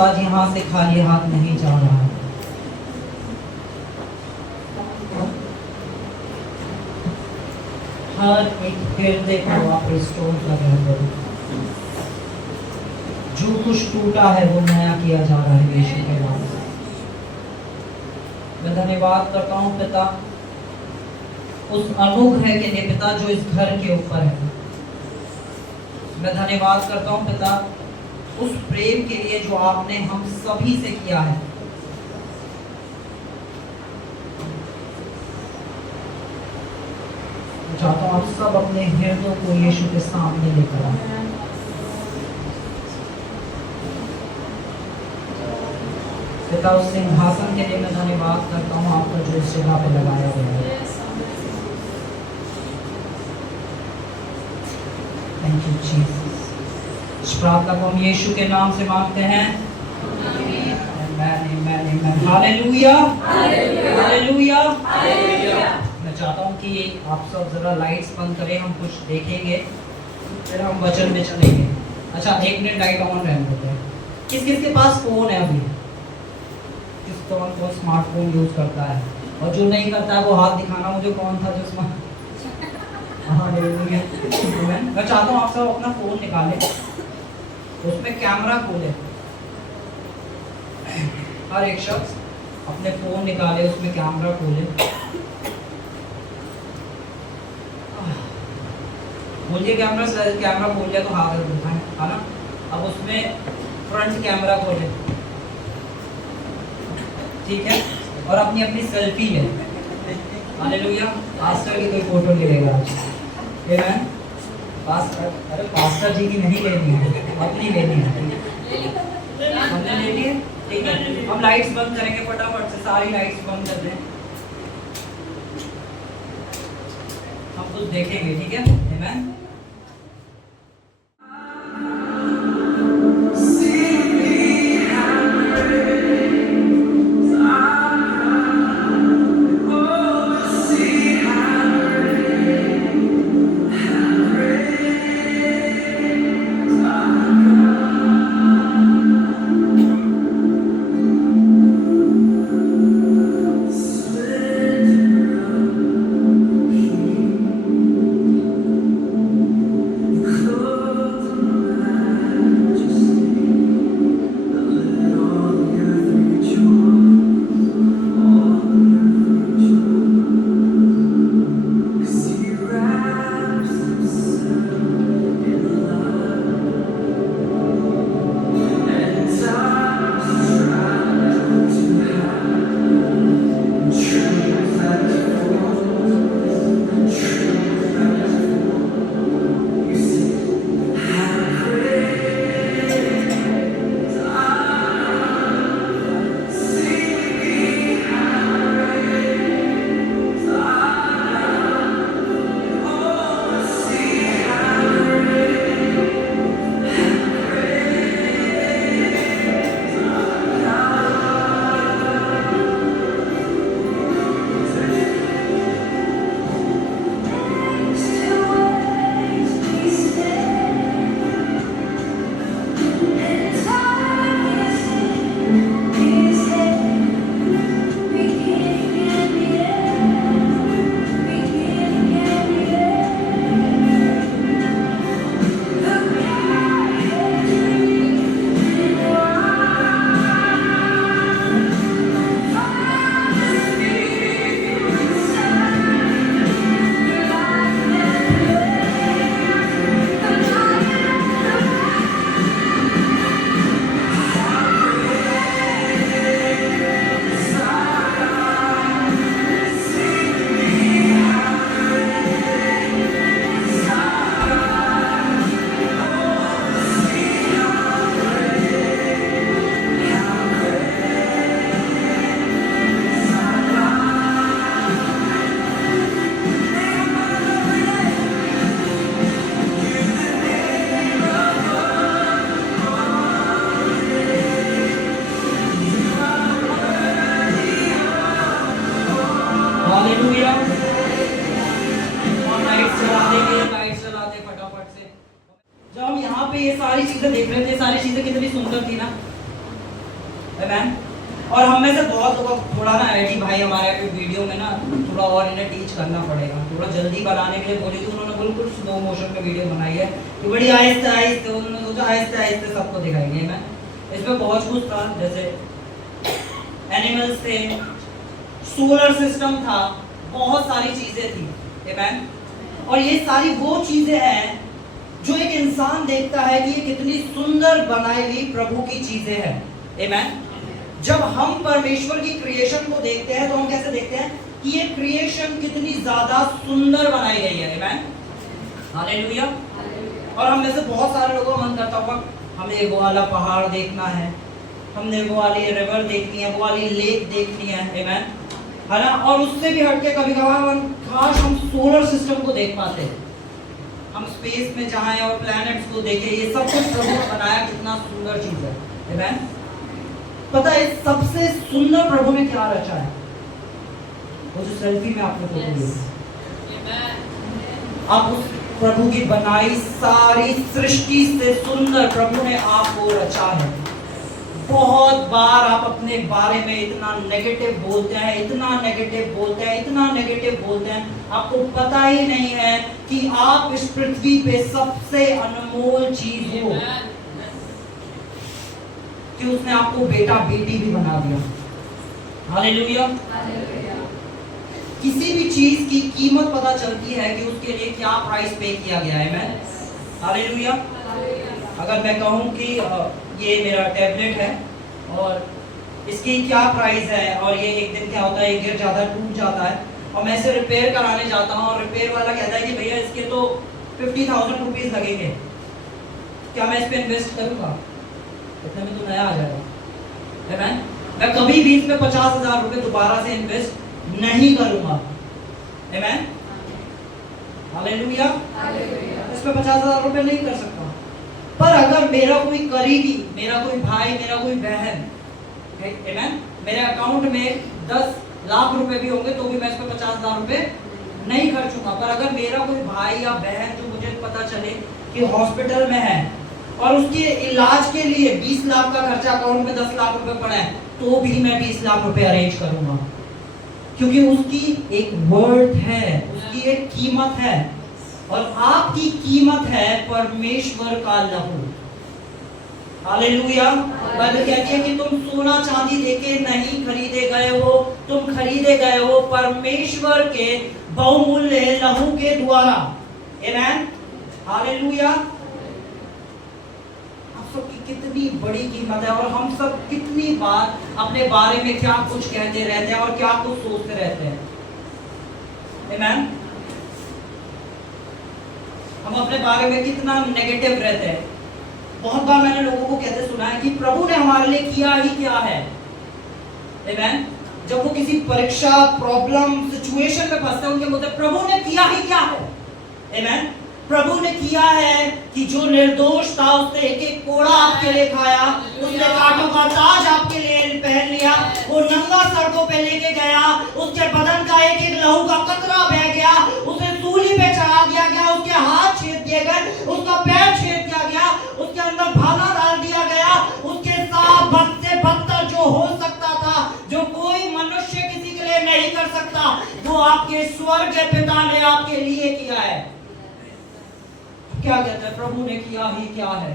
आज यहाँ से खाली हाथ नहीं जा रहा है। हर एक हृदय को आप रिस्टोर कर रहे हो। जो कुछ टूटा है वो नया किया जा रहा है यीशु के नाम से। मैं धन्यवाद करता हूँ पिता उस अनुग्रह के लिए पिता जो इस घर के ऊपर है। मैं धन्यवाद करता हूँ पिता उस प्रेम के लिए जो आपने हम सभी से किया है। चाहता हूँ आप सब अपने हृदयों को यीशु के सामने लेकर आए। पिता उस सिंहासन के लिए मैं धन्यवाद करता हूँ आपका जो इस जगह पे लगाया गया है। Thank you Jesus. इस प्रार्थना को हम यीशु के नाम से मांगते हैं। Hallelujah hallelujah. मैं चाहता हूँ कि आप सब जरा लाइट्स बंद करें, हम कुछ देखेंगे फिर हम वचन में चलेंगे। अच्छा 1 मिनट लाइट ऑन रहने देते हैं। किस किस के पास फोन है अभी? कौन कौन स्मार्टफोन यूज करता है? और जो नहीं करता है वो हाथ दिखाना मुझे, कौन था जो मैं चाहता हूँ आप सब अपना फोन निकालें, उसमें कैमरा खोले। हर एक शख्स अपने फोन निकाले, उसमें कैमरा खोले। बोलिए कैमरा खोल लिया तो हाथ दिखाएं, है ना? अब उसमें फ्रंट कैमरा खोले, ठीक है? और अपनी अपनी सेल्फी ले। हालेलुया। पास्टर की कोई फोटो ले लेगा आज, आमेन। अरे पास्टर जी की नहीं लेनी है, अपनी लेनी है। हमने ले ली है, ठीक है। हम लाइट्स बंद करेंगे फटाफट से, सारी लाइट्स बंद कर दें। हम कुछ देखेंगे, ठीक है? आमेन। पे ये सारी चीजें देख रहे थे, सारी चीजें कितनी सुंदर थी ना। आमेन। और हम में से बहुत लोगों को थोड़ा ना आईटी भाई हमारे वीडियो में ना थोड़ा और इन्हें टीच करना पड़ेगा, थोड़ा जल्दी बनाने के लिए बोली थी उन्होंने, बिल्कुल स्लो मोशन में वीडियो बनाई है कि बड़ी आहिस्ते आहिस्ते, उन्होंने सोचा आहिस्ते आहिस्ते सबको दिखाएंगे। मैं इसमें बहुत कुछ था, जैसे एनिमल्स थे, सोलर सिस्टम था, बहुत सारी चीजें थी। आमेन। और ये सारी वो चीजें हैं जो एक इंसान देखता है कि ये कितनी सुंदर बनाई हुई प्रभु की चीजें हैं। आमेन। जब हम परमेश्वर की क्रिएशन को देखते हैं तो हम कैसे देखते हैं कि ये क्रिएशन कितनी ज्यादा सुंदर बनाई गई है। आमेन। हालेलुया। और हम में से बहुत सारे लोगों का मन करता होगा हमें वो वाला पहाड़ देखना है, हमने वो वाली रिवर देखनी है, वो वाली लेक देखनी है। आमेन, है ना। और उससे भी हटके कभी कभार काश हम सोलर सिस्टम को देख पाते, हम स्पेस में जाएं और प्लैनेट्स को देखें। ये सब कुछ प्रभु ने बनाया, कितना सुंदर चीज है। आमेन। पता है सबसे सुंदर प्रभु ने क्या रचा है? वो जो सेल्फी में आपने फोटो ली, आप उस प्रभु की बनाई सारी सृष्टि से सुंदर प्रभु ने आपको रचा है। बहुत बार आप अपने बारे में इतना नेगेटिव बोलते हैं, इतना नेगेटिव बोलते हैं, इतना नेगेटिव बोलते हैं, आपको पता ही नहीं है कि आप इस पृथ्वी पे सबसे अनमोल चीज हो, कि उसने आपको बेटा बेटी भी बना दिया। हालेलुया। किसी भी चीज की कीमत पता चलती है कि उसके लिए क्या प्राइस पे किया गया है। मैं हालेलुया। अगर मैं कहूं कि ये मेरा टैबलेट है और इसकी क्या प्राइस है, और ये एक दिन क्या होता है, गिर जाता है, टूट जाता है, और मैं इसे रिपेयर कराने जाता हूँ और रिपेयर वाला कहता है कि भैया इसके तो 50,000 रुपीज लगेंगे, क्या मैं इस पे इन्वेस्ट करूंगा? इतने में तो नया आ जाएगा। मैं कभी भी इसमें 50,000 रुपए दोबारा से इन्वेस्ट नहीं करूंगा। आमेन। हालेलुया। इसमें 50,000 रुपए नहीं कर सकता। पर अगर मेरा कोई करीबी, मेरा कोई भाई, मेरा कोई बहन, आमेन, मेरे अकाउंट में 10 लाख रुपए भी होंगे तो भी मैं इस पर 50,000 रुपए नहीं खर्चूंगा। पर अगर मेरा कोई भाई या बहन जो मुझे पता चले कि हॉस्पिटल में है और उसके इलाज के लिए 20 लाख का खर्चा, अकाउंट में 10 लाख रुपए पड़ा है, तो भी मैं 20 लाख रुपए अरेंज करूंगा, क्योंकि उसकी एक वर्थ है, उसकी एक कीमत है। और आपकी कीमत है परमेश्वर का लहू। हालेलुया। बाइबल कहती है कि तुम सोना चांदी देके नहीं खरीदे गए हो, तुम खरीदे गए हो परमेश्वर के बहुमूल्य लहू के द्वारा। आमेन। हालेलुया। सबकी कितनी बड़ी कीमत है, और हम सब कितनी बार अपने बारे में क्या कुछ कहते रहते हैं और क्या कुछ सोचते रहते हैं। आमेन। हम अपने बारे में कितना नेगेटिव रहते हैं। बहुत बार मैंने लोगों को कहते सुना है कि प्रभु ने हमारे लिए किया ही क्या है। आमेन। जब वो किसी परीक्षा, प्रॉब्लम, सिचुएशन में फंसते हैं, उनके मुझे प्रभु ने किया ही क्या है। आमेन। प्रभु ने किया है कि जो निर्दोष था उसने एक एक कोड़ा आपके लिए खाया, उसने कांटों का ताज आपके लिए पहन लिया, वो नंगा सड़कों पे लेके गया, उसके बदन का एक एक लहू का कतरा बह गया, उसे सूली पे चढ़ा दिया गया, उसके हाथ छेद दिए गए, उसका पैर छेद दिया गया, उसके अंदर भाला डाल दिया गया, उसके साथ बद से बदतर जो हो सकता था, जो कोई मनुष्य किसी के लिए नहीं कर सकता, वो आपके स्वर्ग के पिता ने आपके लिए किया है। क्या कहते हैं? प्रभु ने किया ही क्या है।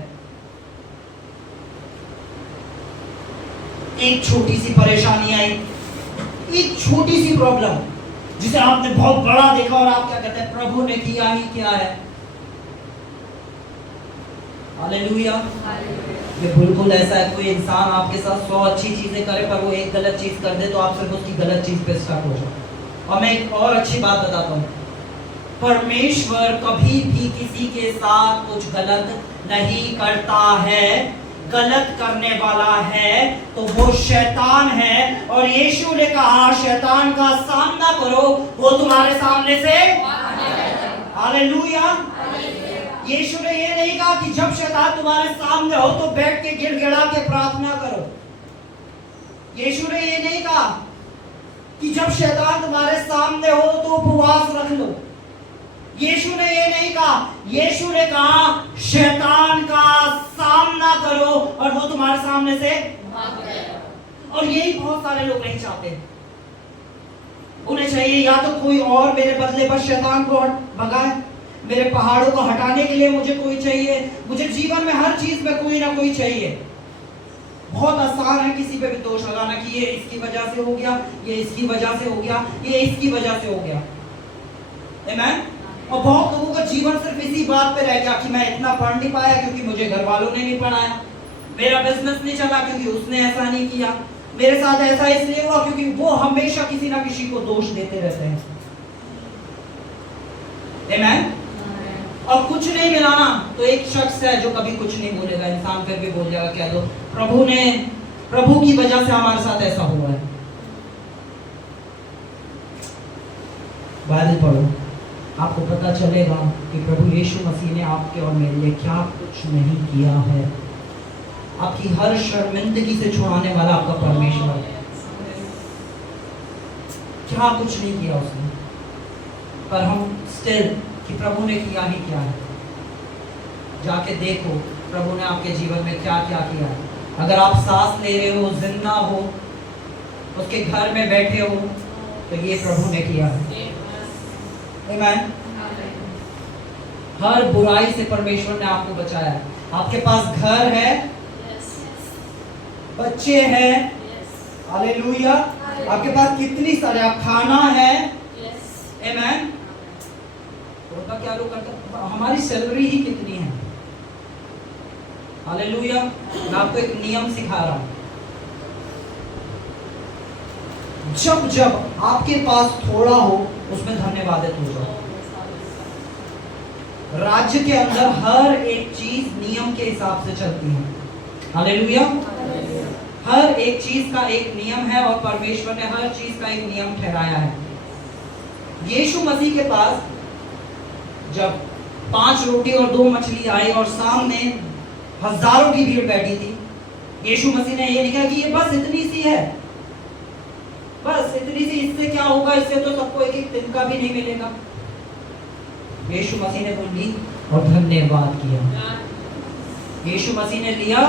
एक छोटी सी परेशानी आई, एक छोटी सी प्रॉब्लम जिसे आपने बहुत बड़ा देखा, और आप क्या कहते हैं? प्रभु ने किया ही क्या है। हालेलुया। ये बिल्कुल ऐसा है, कोई इंसान आपके साथ 100 अच्छी चीजें करे पर वो एक गलत चीज कर दे तो आप सिर्फ उसकी गलत चीज पे स्टक हो जाओ। और मैं एक और अच्छी बात बताता हूँ, परमेश्वर कभी भी किसी के साथ कुछ गलत नहीं करता है। गलत करने वाला है तो वो शैतान है, और यीशु ने कहा शैतान का सामना करो, वो तुम्हारे सामने से। हालेलुया। यीशु ने ये नहीं कहा कि जब शैतान तुम्हारे सामने हो तो बैठ के गिड़गिड़ा के प्रार्थना करो। यीशु ने ये नहीं कहा कि जब शैतान तुम्हारे सामने हो तो उपवास रख लो। यीशु ने ये नहीं कहा, यीशु ने कहा शैतान का सामना करो और वो तुम्हारे सामने से भाग जाएगा। और यही बहुत सारे लोग नहीं चाहते। उन्हें चाहिए या तो कोई और मेरे बदले पर शैतान को भगाए, मेरे पहाड़ों को हटाने के लिए मुझे कोई चाहिए, मुझे जीवन में हर चीज में कोई ना कोई चाहिए। बहुत आसान है किसी पे भी दोष लगाना कि ये इसकी वजह से हो गया, ये इसकी वजह से हो गया, ये इसकी वजह से हो गया। आमीन। और बहुत लोगों का जीवन सिर्फ इसी बात पे रह गया कि मैं इतना पढ़ नहीं पाया क्योंकि मुझे घर वालों ने नहीं पढ़ाया, मेरा बिजनेस नहीं चला क्योंकि उसने ऐसा नहीं किया, मेरे साथ ऐसा इसलिए हुआ क्योंकि वो हमेशा किसी ना किसी को दोष देते रहते हैं। आमीन। और कुछ नहीं मिलाना तो एक शख्स है जो कभी कुछ नहीं बोलेगा, इंसान फिर भी बोल जाएगा क्या दो प्रभु की वजह से हमारे साथ ऐसा हुआ है। बाइबल पढ़ो, आपको पता चलेगा कि प्रभु यीशु मसीह ने आपके और मेरे लिए क्या कुछ नहीं किया है। आपकी हर शर्मिंदगी से छुड़ाने वाला आपका परमेश्वर है। क्या कुछ नहीं किया उसने, पर हम स्टिल कि प्रभु ने किया ही क्या है। जाके देखो प्रभु ने आपके जीवन में क्या क्या किया है। अगर आप सांस ले रहे हो, जिंदा हो, उसके घर में बैठे हो, तो ये प्रभु ने किया है। आमीन। हर बुराई से परमेश्वर ने आपको बचाया है। आपके पास घर है, बच्चे हैं, हालेलुया, आपके पास कितनी सारे खाना है। आमीन। तो क्या लोग करते, हमारी सैलरी ही कितनी है। हालेलुया। मैं आपको एक नियम सिखा रहा हूं, जब जब आपके पास थोड़ा हो उसमें धन्यवादित हो जाओ। राज्य के अंदर हर एक चीज नियम के हिसाब से चलती है। हालेलुया। हर एक चीज का एक नियम है और परमेश्वर ने हर चीज का एक नियम ठहराया है। यीशु मसीह के पास जब 5 रोटी और 2 मछली आई और सामने हजारों की भीड़ बैठी थी, यीशु मसीह ने ये लिखा कि ये बस इतनी सी है, बस इतनी सी, इससे क्या होगा, इससे तो सबको एक एक तिनका भी नहीं मिलेगा। यीशु मसीह ने बोली और धन्यवाद किया। यीशु मसीह ने लिया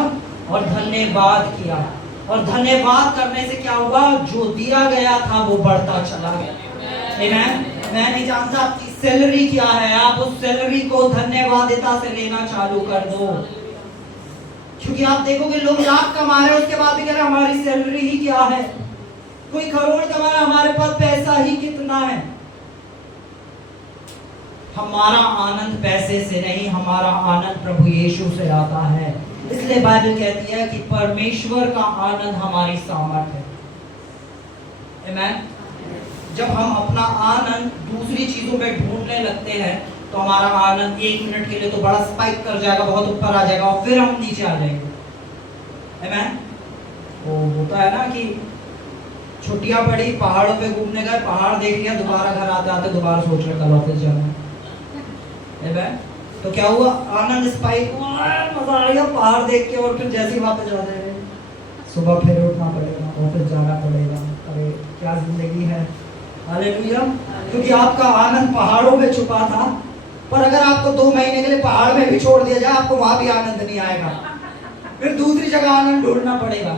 और धन्यवाद किया, और धन्यवाद करने से क्या हुआ, जो दिया गया था वो बढ़ता चला गया। मैं नहीं जानता आपकी सैलरी क्या है, आप उस सैलरी को धन्यवादिता से लेना चालू कर दो। क्योंकि आप देखोगे लोग लाख कमा रहे हैं, उसके बाद भी कह रहे हैं हमारी सैलरी ही क्या है। कोई करोड़ कमा रहा है, हमारे पास पैसा ही कितना है। हमारा आनंद पैसे से नहीं, हमारा आनंद प्रभु यीशु से आता है। इसलिए बाइबल कहती है कि परमेश्वर का आनंद हमारी सामर्थ है। आमीन। जब हम अपना आनंद दूसरी चीजों में ढूंढने लगते हैं तो हमारा आनंद 1 मिनट के लिए तो बड़ा स्पाइक कर जाएगा, बहुत ऊपर आ जाएगा और फिर हम नीचे आ जाएंगे। आमीन। वो होता है ना कि छुट्टियां पड़ी, पहाड़ों पे घूमने गए, पहाड़ देख लिया, दोबारा घर आते आते दोबारा सोच रहे कल ऑफिस जाना। आमीन। तो क्या हुआ, आनंद स्पाइक, मजा आ गया पहाड़ देख के, और फिर जैसे ही वापस जा रहे हैं सुबह फिर उठना पड़ेगा, ऑफिस जाना पड़ेगा। अरे क्या जिंदगी है। हालेलुया। क्योंकि आपका आनंद पहाड़ों में छुपा था, पर अगर आपको 2 महीने के लिए पहाड़ में भी छोड़ दिया जाए, आपको वहां भी आनंद नहीं आएगा, फिर दूसरी जगह आनंद ढूंढना पड़ेगा।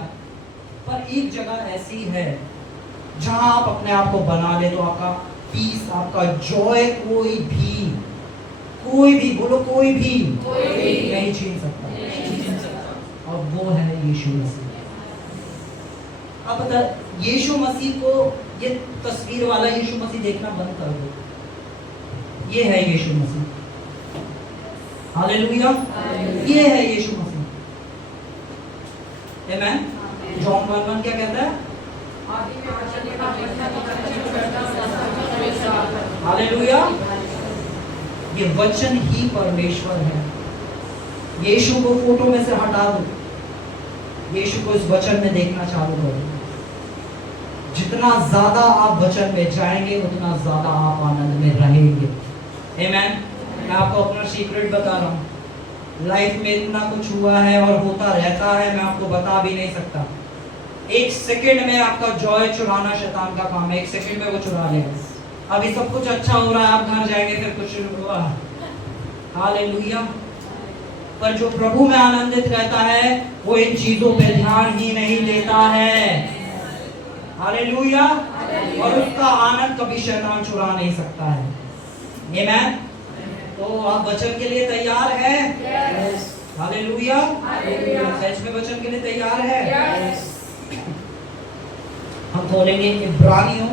पर एक जगह ऐसी है जहां आप अपने आप को बना ले तो आपका पीस, आपका जॉय कोई भी बोलो, कोई भी नहीं छीन सकता। और वो है यीशु मसीह। अब बता, यीशु मसीह को, ये तस्वीर वाला यीशु मसीह देखना बंद कर दो। ये है यीशु मसीह। हालेलुया। ये है यीशु मसीह। आमीन। जॉन 1:1 क्या कहता है? हालेलुया। ये वचन ही परमेश्वर है। यीशु को फोटो में से हटा दो, यीशु को इस वचन में देखना चालू करो। जितना ज्यादा आप वचन में जाएंगे उतना ज्यादा आप आनंद में रहेंगे। आमीन। मैं आपको अपना सीक्रेट बता रहा हूँ, लाइफ में इतना कुछ हुआ है और होता रहता है, मैं आपको बता भी नहीं सकता। 1 सेकंड में आपका जॉय चुराना शैतान का काम है। 1 सेकंड में वो चुरा लेगा। अभी सब कुछ अच्छा हो रहा है, आप घर जाएंगे फिर कुछ हुआ। हालेलुया। पर जो प्रभु में आनंदित रहता है वो इन चीजों पे ध्यान ही नहीं देता है। हालेलुया। और उसका आनंद कभी शैतान चुरा नहीं सकता है। आमेन। तो आप वचन के लिए तैयार हैं? हालेलुया। सच में वचन के लिए तैयार है? हम खोलेंगे इब्रानियों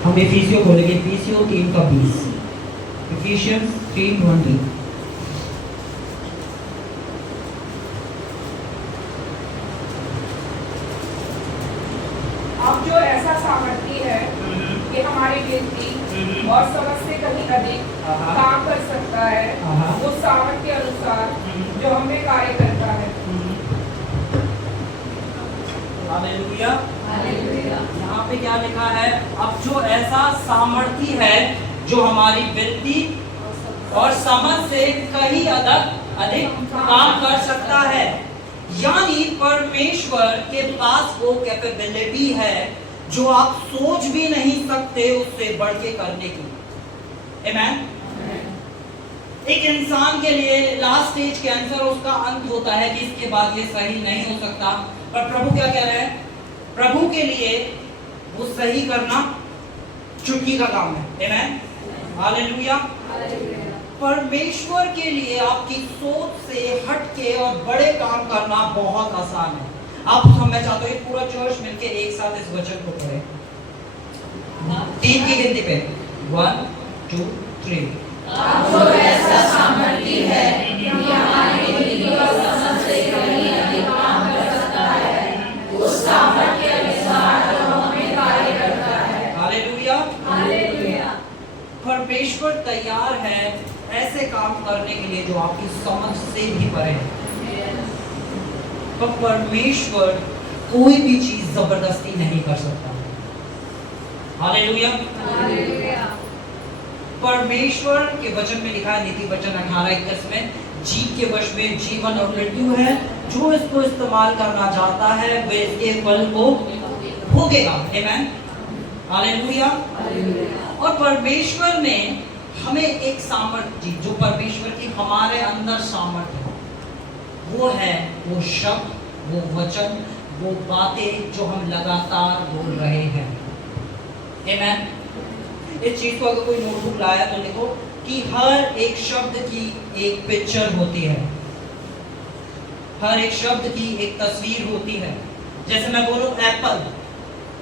हम इफिसियों खोलेंगे, इफिसियों 3 का 20, इफिशियंस 3:20। अब जो ऐसा सामर्थ्य है कि हमारी गिनती और समझ से कहीं अधिक काम कर सकता है, उस सामर्थ्य के अनुसार जो हमें कार्य करता है। हालेलुया। यहाँ पे क्या लिखा है? अब जो ऐसा सामर्थ्य है जो हमारी विनती और समझ से कहीं अधिक काम कर सकता है, यानी परमेश्वर के पास वो कैपेबिलिटी है जो आप सोच भी नहीं सकते उससे बढ़ के करने की। आमेन। एक इंसान के लिए लास्ट स्टेज कैंसर उसका अंत होता है कि इसके बाद ये सही नहीं हो सकता, पर प्रभु क्या कह रहे हैं? प्रभु के लिए वो सही करना चुटकी का काम है। आमेन। हालेलुया। परमेश्वर के लिए आपकी सोच से हटके और बड़े काम करना बहुत आसान है। आप मैं चाहता हूँ पूरा चर्च मिलके एक साथ इस वचन को पढ़े। 3 की गिनती पे 1 2 3। जो ऐसा सामर्थ्य है कि हमारी विनती और समझ से कहीं अधिक काम कर सकता है, उस सामर्थ्य के अनुसार जो हमें कार्य करता है। हालेलुया। परमेश्वर तैयार है ऐसे काम करने के लिए जो आपकी समझ से भी परे है। पर परमेश्वर कोई भी चीज जबरदस्ती नहीं कर सकता। हालेलुया। परमेश्वर के वचन में लिखा है, नीति वचन 18:21 में, जीव के वश में जीवन और मृत्यु है, जो इसको इस्तेमाल करना चाहता है वह इसके फल को भोगेगा। आमेन। हालेलुया। और परमेश्वर ने हमें एक सामर्थ्य, जो परमेश्वर की हमारे अंदर सामर्थ्य है, वो शब्द, वो वचन, वो बातें जो हम लगातार बोल रहे हैं। आमेन। इस चीज को अगर कोई नोटबुक लाया तो लिखो कि हर एक शब्द की एक पिक्चर होती है, हर एक शब्द की एक तस्वीर होती है। जैसे मैं बोलूं एप्पल,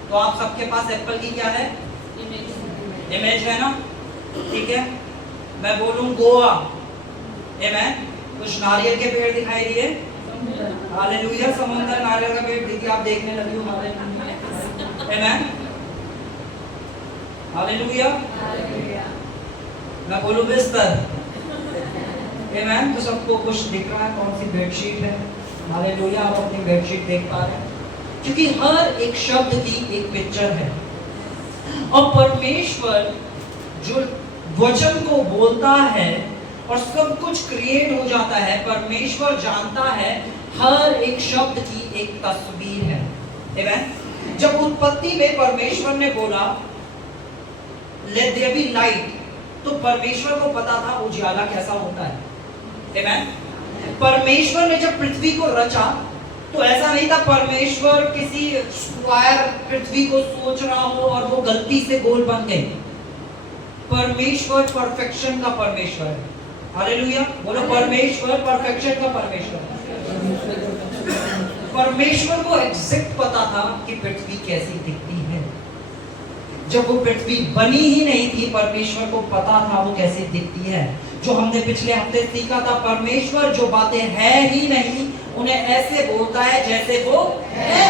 तो आप सबके पास एप्पल की क्या है? इमेज है ना? ठीक है। मैं बोलूं गोवा, आमेन, कुछ नारियल के पेड़ दिखाई दिए। हालेलुया। समुद्र नारियल का पेड़ दिखी, आप देखने लगी हो। आमेन। हालेलुया। मैं बोलूं बिस्तर, आमेन, तो सबको कुछ दिख रहा है। कौन सी बेडशीट है? हालेलुया। आप अपनी बेडशीट देख पा रहे हैं, क्योंकि हर एक शब्द की एक पिक्चर है। और परमेश्वर जो वचन को बोलता है और सब कुछ क्रिएट हो जाता है, परमेश्वर जानता है हर एक शब्द की एक तस्वीर है। आमेन। जब उत्पत्ति में परमेश्वर ने बोला लेट देयर बी लाइट, तो परमेश्वर को पता था उजाला कैसा होता है। आमेन। परमेश्वर ने जब पृथ्वी को रचा तो ऐसा नहीं था परमेश्वर किसी स्क्वायर पृथ्वी को सोच रहा हो और वो गलती से गोल बन गई। परमेश्वर परफेक्शन का परमेश्वर है। हालेलुया। बोलो, परमेश्वर परफेक्शन का परमेश्वर है। परमेश्वर को एग्जैक्ट पता था कि पृथ्वी कैसी दिखती है। जब वो पृथ्वी बनी ही नहीं थी, परमेश्वर को पता था वो कैसी दिखती है। जो हमने पिछले हफ्ते सीखा था, परमेश्वर जो बातें है ही नहीं उन्हें ऐसे बोलता है जैसे वो है।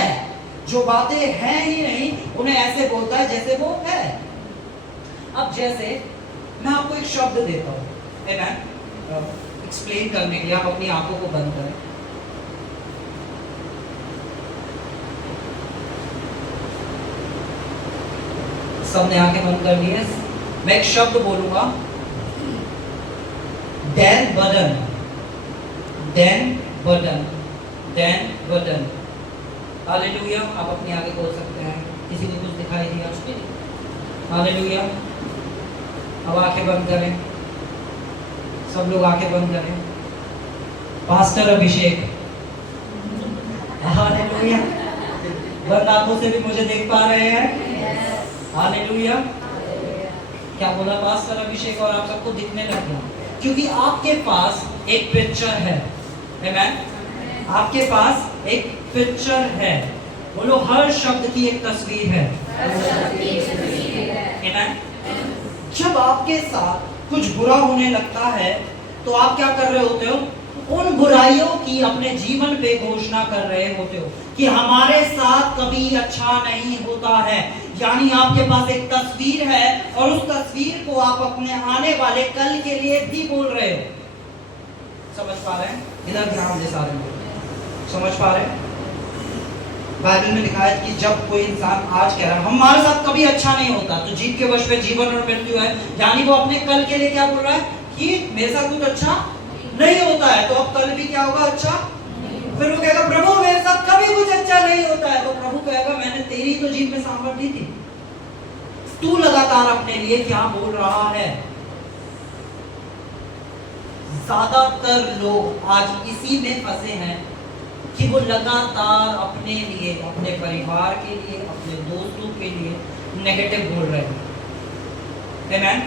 जो बातें हैं ही नहीं उन्हें ऐसे बोलता है जैसे वो है। अब जैसे मैं आपको एक शब्द देता हूँ, एक्सप्लेन करने के लिए, आप अपनी आंखों को बंद करें। सबने आंखें बंद कर ली है। मैं एक शब्द बोलूंगा, then button, then button, then button. Hallelujah. आप अपनी आंखें खोल सकते हैं। किसी को कुछ दिखाई दिया? हालेलुया। अब आंखें बंद करें, सब लोग आंखें बंद करें। पास्टर अभिषेक, हालेलुया, बंद आंखों से भी मुझे देख पा रहे हैं, हालेलुया। क्या बोला पास्टर अभिषेक? और आप सबको दिखने लग गया, क्योंकि आपके पास एक पिक्चर है, आमेन। आपके पास एक पिक्चर है, बोलो हर शब्द की एक तस्वीर है, आमेन। जब आपके साथ कुछ बुरा होने लगता है तो आप क्या कर रहे होते हो? उन बुराइयों की अपने जीवन पे घोषणा कर रहे होते हो कि हमारे साथ कभी अच्छा नहीं होता है। यानी आपके पास एक तस्वीर है और उस तस्वीर को आप अपने आने वाले कल के लिए भी बोल रहे हो। समझ पा रहे हैं? इधर ध्यान दे सारे लोग, समझ पा रहे हैं? बाइबल में लिखा है कि जब कोई इंसान आज कह रहा है हमारे साथ कभी अच्छा नहीं होता, तो जीव के वश में जीवन और मृत्यु है। यानी वो अपने कल के लिए क्या बोल रहा है कि मेरे साथ कुछ अच्छा नहीं होता है, तो अब कल भी क्या होगा? अच्छा। फिर वो कहेगा प्रभु मेरे साथ कभी कुछ अच्छा नहीं होता है, तो प्रभु कहेगा मैंने तेरी तो जीव में सामर्थ दी थी, तू लगातार अपने लिए क्या बोल रहा है? ज्यादातर लोग आज इसी में फंसे हैं कि वो लगातार अपने लिए, अपने परिवार के लिए, अपने दोस्तों के लिए नेगेटिव बोल रहे हैं, आमेन।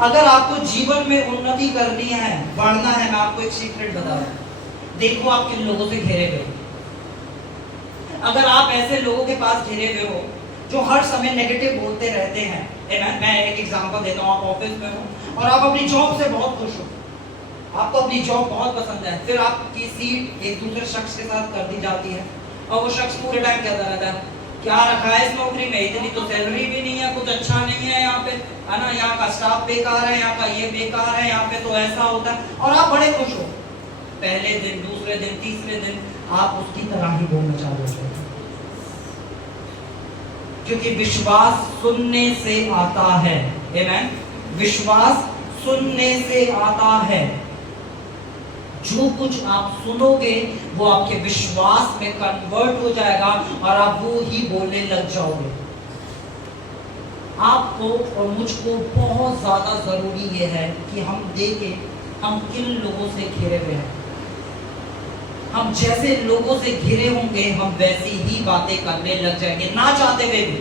अगर आपको जीवन में उन्नति करनी है, बढ़ना है, मैं आपको एक सीक्रेट बता रहा हूं। देखो आप किन लोगों से घिरे हुए हो। अगर आप ऐसे लोगों के पास घिरे हुए हो जो हर समय नेगेटिव बोलते रहते हैं, मैं एक एग्जांपल देता हूं। आप ऑफिस में हो और आप अपनी जॉब से बहुत खुश हो, आपको अपनी जॉब बहुत पसंद है, फिर आपकी सीट एक दूसरे शख्स के साथ कर दी जाती है और वो शख्स पूरे टाइम कहता रहता है क्या रखा है इस नौकरी में, इतनी तो सैलरी भी नहीं है, कुछ अच्छा नहीं है यहाँ पे, है ना, यहाँ का स्टाफ बेकार है, यहाँ का ये बेकार है, यहाँ पे तो ऐसा होता है, और आप बड़े खुश हो। पहले दिन, दूसरे दिन, तीसरे दिन आप उसकी तरह ही बोलना चालू हो जाते, क्योंकि विश्वास सुनने से आता है, आमेन। विश्वास सुनने से आता है। जो कुछ आप सुनोगे वो आपके विश्वास में कन्वर्ट हो जाएगा और आप वो ही बोलने लग जाओगे। आपको और मुझको बहुत ज्यादा जरूरी ये है कि हम देखें हम किन लोगों से घिरे हुए हैं। हम जैसे लोगों से घिरे होंगे हम वैसी ही बातें करने लग जाएंगे, ना चाहते हुए भी।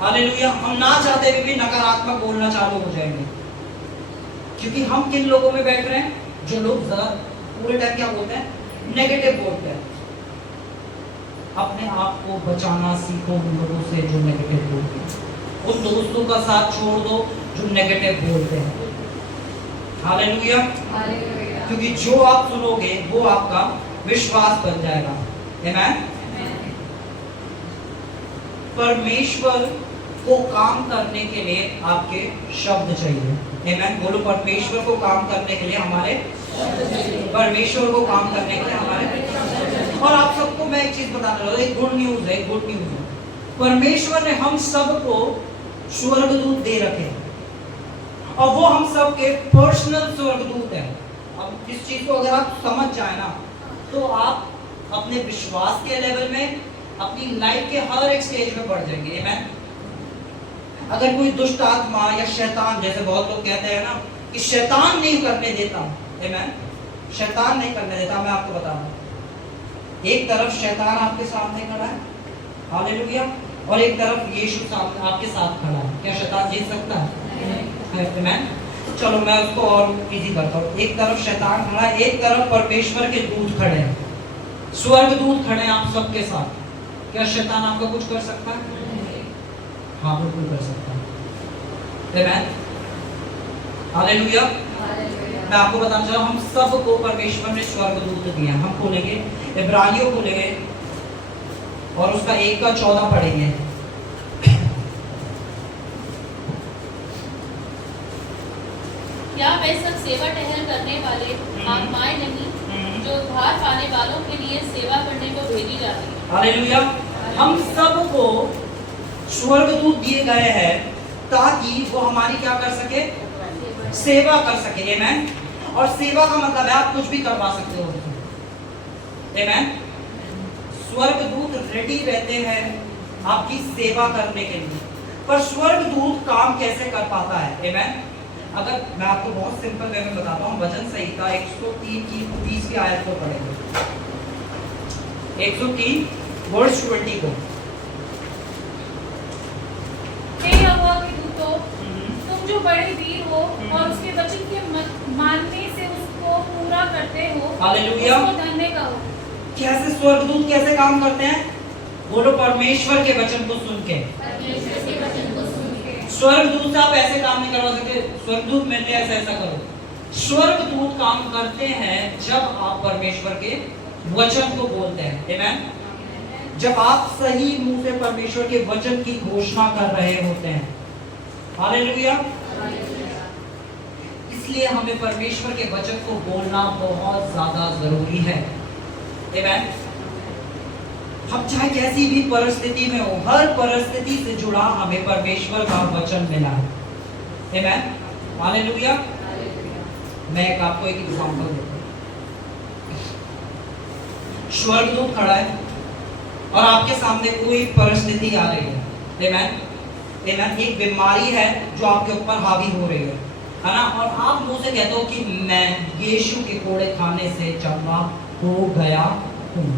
हालेलुया। हम ना चाहते हुए भी नकारात्मक बोलना चालू हो जाएंगे, क्योंकि हम किन लोगों में बैठ रहे हैं? जो लोग ज्यादा पूरे टाइम क्या बोलते हैं? नेगेटिव बोलते हैं। अपने आप को बचाना सीखो उन लोगों से जो नेगेटिव बोलते हैं। उन दोस्तों का साथ छोड़ दो जो नेगेटिव बोलते हैं। हालेलुया। क्योंकि जो आप सुनोगे वो आपका विश्वास बन जाएगा, आमेन। परमेश्वर को काम करने के लिए आपके शब्द चाहिए, आमेन। बोलो परमेश्वर को काम करने के लिए हमारे, परमेश्वर को काम करने के लिए हमारे। और आप सबको मैं एक चीज बताने लगा, एक गुड न्यूज है, गुड न्यूज है। परमेश्वर ने हम सबको स्वर्गदूत दे रखे और वो हम सबके पर्सनल स्वर्गदूत हैं। अब इस चीज को अगर आप समझ जाए ना, तो आप अपने विश्वास के लेवल में, अपनी लाइफ के हर एक स्टेज में बढ़ जाएंगे, आमेन। अगर कोई दुष्ट आत्मा या शैतान, जैसे बहुत लोग कहते हैं ना कि शैतान नहीं करने देता, आमेन, शैतान नहीं करने देता, मैं आपको बता दूं, एक तरफ शैतान आपके सामने खड़ा है, हालेलुया, और एक तरफ यीशु सामने आपके साथ खड़ा है। क्या शैतान जीत सकता है? आमेन। चलो मैं उसको और इजी करता हूँ। एक तरफ शैतान खड़ा है, एक तरफ परमेश्वर के दूत खड़े हैं, स्वर्गदूत खड़े हैं आप सबके साथ। क्या शैतान आपका कुछ कर सकता है? हाँ, बिल्कुल कर सकता है, आमेन, हालेलुया। मैं आपको बताना चाहूँ, हम सबको परमेश्वर ने स्वर्गदूत दिया। हम खोलेंगे इब्रानियों खोलेंगे और उसका 1:14 पढ़ेंगे। क्या वे सब सेवा टहल करने वाले आत्माएं नहीं जो उद्धार पाने वालों के लिए सेवा करने को भेजी जाती है? हालेलुया। हम सबको स्वर्गदूत दिए गए हैं ताकि वो हमारी क्या कर सके? सेवा कर सके, आमेन। और सेवा का मतलब है आप कुछ भी करवा सकते हो, आमेन। स्वर्गदूत रेडी रहते हैं आपकी सेवा करने के लिए। पर स्वर्गदूत काम कैसे कर पाता है? आमेन। अगर मैं आपको बहुत सिंपल वे में बताता हूँ, वचन संहिता 103 की 30वीं आयत को पढ़ेंगे। 103 वर्स 20 को। हे यहोवा के दूतों, तुम जो बड़े वीर हो और उसके वचन के मानने से उसको पूरा करते हो, हालेलुया। उसको धन्य कहो। कैसे स्वर्गदूत कैसे काम करते हैं? बोलो, परमेश्वर के वचन को सुन के। परमेश्वर के वचन को सुन के। स्वर्गदूत से आप ऐसे काम नहीं करवा सकते, स्वर्गदूत मेरे लिए ऐसा करो। स्वर्गदूत काम करते हैं जब आप परमेश्वर के वचन को बोलते हैं। आमेन। जब आप सही मुंह से परमेश्वर के वचन की घोषणा कर रहे होते हैं। हालेलुया। इसलिए हमें परमेश्वर के वचन को बोलना बहुत ज्यादा जरूरी है। आमेन। हम चाहे कैसी भी परिस्थिति में हो, हर परिस्थिति से जुड़ा हमें परमेश्वर का वचन मिला है। आमेन। हालेलुया। मैं आपको एक एग्जांपल देता हूं। स्वर्गदूत खड़ा है और आपके सामने कोई परिस्थिति आ रही है। आमेन। आमेन। एक बीमारी है जो आपके ऊपर हावी हो रही है ना, और आप मुंह से कहते हो कि मैं यीशु के कोड़े खाने से चंगा हो गया हूं।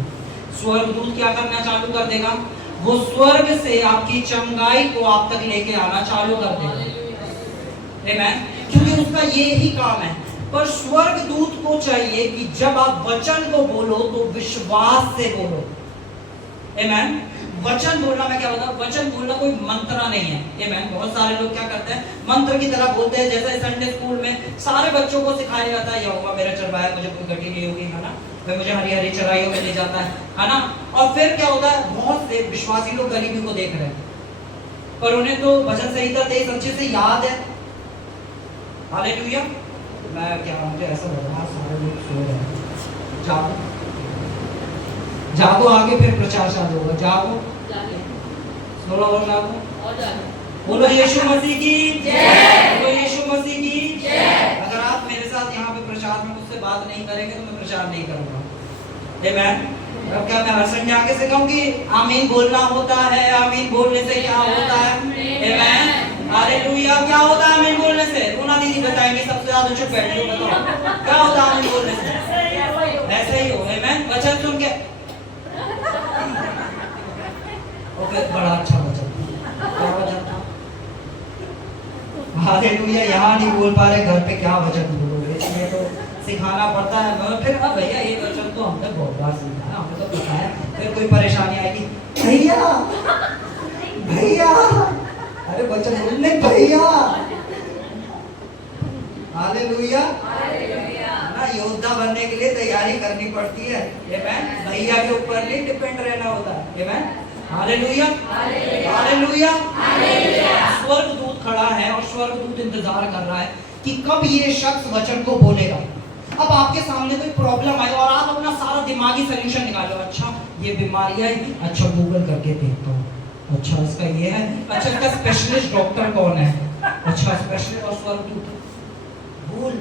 स्वर्गदूत क्या करना चालू कर देगा? वो स्वर्ग से आपकी चंगाई को आप तक लेके आना चालू कर देगा। आमेन। क्योंकि उसका ये ही काम है। पर स्वर्गदूत को चाहिए कि जब आप वचन को बोलो तो विश्वास से बोलो। आमेन। वचन बोलना, मैं क्या बताऊं, वचन बोलना कोई मंत्र नहीं है। आमेन। बहुत सारे लोग क्या करते हैं, मंत्र की तरह बोलते हैं। जैसे संडे स्कूल में सारे बच्चों को सिखाया जाता है, यहोवा मेरा चरवाहा, मुझे कोई गति नहीं होगी, है ना, वह मुझे हरी हरी चराइयों में ले जाता है ना। और फिर क्या होता है, बहुत से विश्वासी लोग गरीबी को देख रहे हैं, पर उन्हें तो वचन संहिता 23 अच्छे से याद है। हालेलुया। मैं क्या, मुझे ऐसा लग रहा है सारे लोग सो रहे हैं। जाओ जागो, आगे फिर प्रचार चालू होगा। जागो, थोड़ा और जागो। बोलो यीशु मसीह की जय। बोलो यीशु मसीह की जय। अगर आप मेरे साथ यहाँ पे प्रचार में मुझसे बात नहीं करेंगे तो मैं प्रचार नहीं करूंगा। आमेन। अब क्या मैं हर संडे आके सिखाऊं कि आमीन बोलना होता है? आमीन बोलने से क्या होता है? आमेन। हालेलुया। क्या होता है आमीन बोलने से? रोना दीदी बताएंगे, सबसे ज्यादा चुप बैठे हो, बताओ क्या होता है आमीन बोलने से? ऐसे ही हो। आमेन। वचन सुन के ओके, बड़ा अच्छा वचन, क्या वचन था? हालेलुया। यहाँ नहीं बोल पा रहे, घर पे क्या वचन बोलोगे? इसलिए तो सिखाना पड़ता है। मैं फिर अब भैया ये वचन तो हमने बहुत बार सीखा है, हमें तो पता है। फिर कोई परेशानी आएगी, भैया भैया, अरे वचन बोलने भैया। हालेलुया। ना योद्धा बनने के लिए तैयारी करनी पड़ती है। आमेन। भैया के ऊपर नहीं डिपेंड रहना होता है। आमेन। हालेलुया। हालेलुया। स्वर्गदूत खड़ा है और स्वर्गदूत इंतजार कर रहा है कि कब ये शख्स वचन को बोलेगा। अब आपके सामने कोई प्रॉब्लम आई और आप अपना सारा दिमागी सलूशन निकालो। अच्छा ये बीमारियां है, अच्छा गूगल करके देखता हूँ, अच्छा इसका ये है, अच्छा इसका स्पेशलिस्ट डॉक्टर कौन है, अच्छा स्पेशलिस्ट। और स्वर्गदूत बोल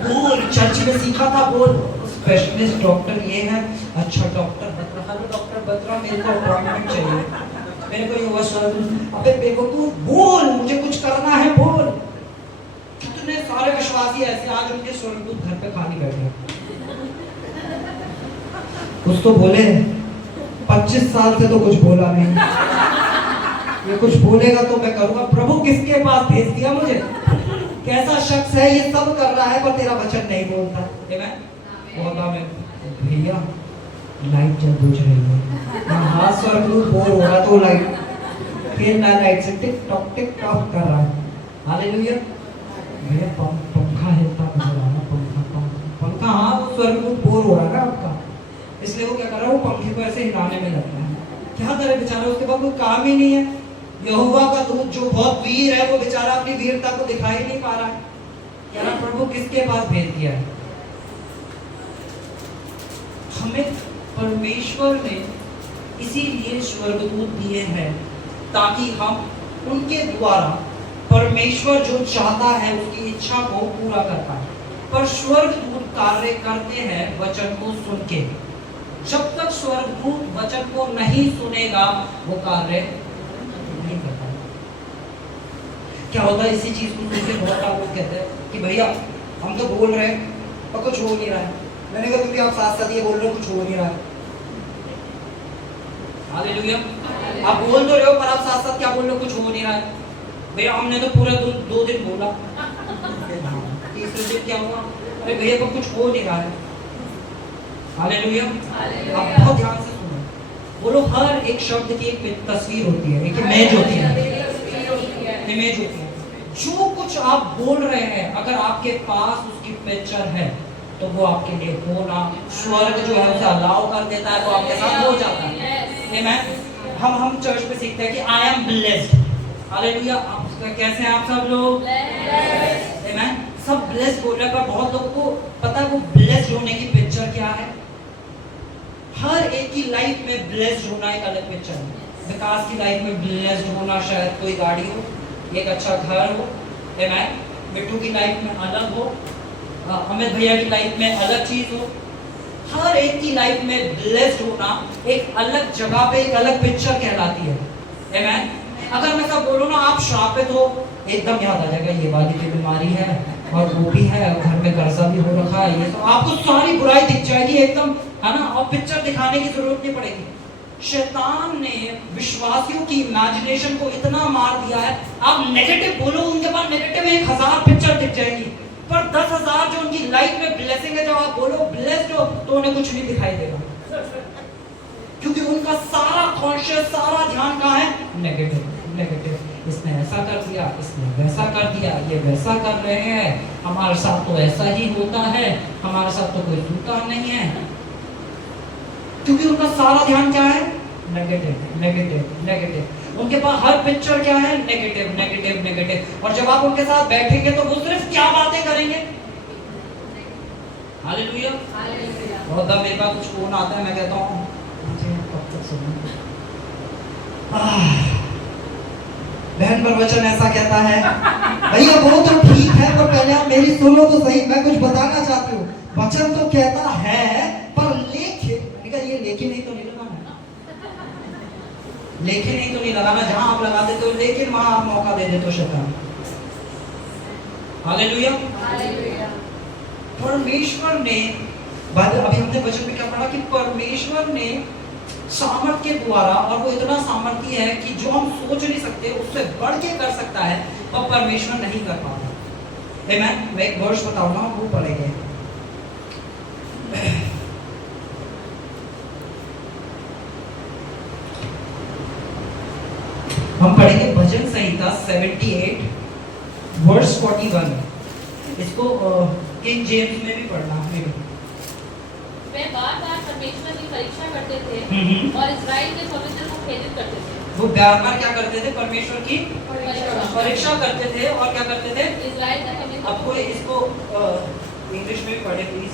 बोल, चर्च में सीखा था, बोल स्पेशलिस्ट डॉक्टर ये है, अच्छा doctor Batra, hello doctor Batra, मेरे को अपॉइंटमेंट चाहिए, मेरे को ये हुआ स्वर्गदूत। अबे बेवकूफ बोल, मुझे कुछ करना है, बोल। कितने सारे विश्वासी ऐसे आज उनके स्वर्गदूत घर पे खाली बैठे हैं। कुछ तो बोले, 25 साल से तो कुछ बोला नहीं, ये कुछ बोलेगा तो मैं करूंगा। प्रभु किसके पास भेज दिया मुझे? कैसा शख्स है ये सब कर रहा है पर तेरा वचन नहीं बोलता। आमेन। बोला मैं भैया लाइट जल बुझ रही है, हाँ स्वर्गदूत बोर हो रहा तो लाइट, फिर ना लाइट से टिक टॉक कर रहा है। हालेलुया। भैया पंखा हिलता नजर आ रहा, पंखा, हाँ वो स्वर्गदूत बोर हो रहा है ना आपका, इसलिए वो क्या कर रहा है, वो पंखे को ऐसे हिलाने में लग रहा है। क्या करे बेचारा, उसके पास कोई काम ही नहीं है। यहोवा का दूत जो बहुत वीर है वो बेचारा अपनी वीरता को दिखाई नहीं पा रहा है। क्या प्रभु किसके पास भेज दिया है? हमें परमेश्वर ने इसीलिए स्वर्गदूत दिए हैं ताकि हम उनके द्वारा परमेश्वर जो चाहता है उसकी इच्छा को पूरा कर पाए। पर स्वर्गदूत कार्य करते हैं वचन को सुन के। जब तक स्वर्गदूत वचन को नहीं सुनेगा वो कार्य नहीं करता। क्या होता है इसी चीज को सुनकर बहुत लोग कहते हैं कि भैया हम तो बोल रहे हैं पर कुछ हो नहीं रहा है। मैंने कहा क्योंकि आप साथ साथ ये बोल रहे हो कुछ हो नहीं रहा है। हालेलुया। आप बोल तो रहे हो पर आप साथ साथ क्या बोल रहे हो, कुछ हो नहीं रहा है। भैया हमने तो पूरा दो दिन बोला, तीसरे दिन क्या हुआ, अरे भैया पर कुछ हो नहीं रहा है। हालेलुया। आप बहुत ध्यान से सुनो, बोलो हर एक शब्द की एक तस्वीर होती है, एक इमेज होती है, इमेज होती है। जो कुछ आप बोल रहे हैं अगर आपके पास उसकी पिक्चर है तो वो आपके लिए होना, स्वर्ग जो है उसे अलाउ कर देता है, वो आपके साथ हो जाता है। आमीन। हम चर्च में सीखते हैं कि आई एम ब्लेस्ड। हालेलुया। कैसे हैं आप सब लोग? आमीन। सब ब्लेस्ड बोल रहे हैं पर बहुत लोगों को पता है वो ब्लेस्ड होने की पिक्चर क्या है। हर एक की लाइफ में ब्लेस्ड होना एक अलग पिक्चर है। विकास की लाइफ में ब्लेस्ड होना शायद कोई गाड़ी हो, एक अच्छा घर हो। आमीन। बिट्टू की लाइफ में अलग हो, अमित भैया की लाइफ में अलग चीज हो। हर एक की लाइफ में ब्लेस्ड होना एक अलग जगह पे एक अलग पिक्चर कहलाती है। आमीन। अगर मैं सब बोलूं ना आप श्रापित हो, एकदम याद आ जाएगा ये वाली की बीमारी है और वो भी है, घर में कर्जा भी हो रखा है, ये तो आपको सारी बुराई दिख जाएगी एकदम, है ना। और पिक्चर दिखाने की जरूरत नहीं पड़ेगी। शैतान ने विश्वासियों की इमेजिनेशन को इतना मार दिया है, आप नेगेटिव बोलो उनके पास नेगेटिव 1000 पिक्चर दिख जाएगी, पर 10,000 जो उनकी लाइफ में ब्लेसिंग है, जब आप बोलो ब्लेस्ड हो तो उन्हें कुछ नहीं दिखाई देगा, क्योंकि उनका सारा कॉन्शियस सारा ध्यान कहाँ है? Negative negative. इसने ऐसा कर दिया, इसने वैसा कर दिया, ये वैसा कर रहे हैं, हमारे साथ तो ऐसा ही होता है, हमारे साथ तो कोई सूता नहीं है, क्योंकि उनका सारा ध्यान क्या है? Negative negative negative. उनके पास हर पिक्चर क्या है? Negative negative negative. और जब आप उनके साथ बैठेंगे तो वो सिर्फ क्या बातें करेंगे? हालेलुया। बहुत दफा मेरे पास कुछ फोन आता है, मैं कहता हूँ मुझे कब तक सुनना। बहन पर वचन ऐसा कहता है, भैया वो तो ठीक है पर पहले आप मेरी सुनो तो सही, मैं कुछ बताना चाहती हूँ। वचन तो कहता है पर लेकिन, ये लेकिन नहीं तो नहीं लगाना, लेकिन नहीं तो नहीं लगाना। जहां आप लगा देते हो लेकिन वहां आप मौका दे देते हो शैतान। हालेलुया। परमेश्वर ने, अभी हमने वचन में क्या पढ़ा कि परमेश्वर ने सामर्थ के द्वारा, और वो इतना सामर्थी है कि जो हम सोच नहीं सकते उससे बढ़ के कर सकता है, और परमेश्वर नहीं कर पाता। आमीन। मैं एक वर्ष बताऊंगा, वो पढ़ेंगे। हम पढ़ेंगे भजन संहिता 78 वर्स 41। इसको किंग जेम्स में भी पढ़ना है। वे बार-बार परमेश्वर की परीक्षा करते थे और इस्राएल के पवित्र को खेदित करते थे। वो बार-बार क्या करते थे? परमेश्वर की परीक्षा करते थे और क्या करते थे? इस्राएल का पवित्र। आपको इसको इंग्लिश में भी पढ़े please.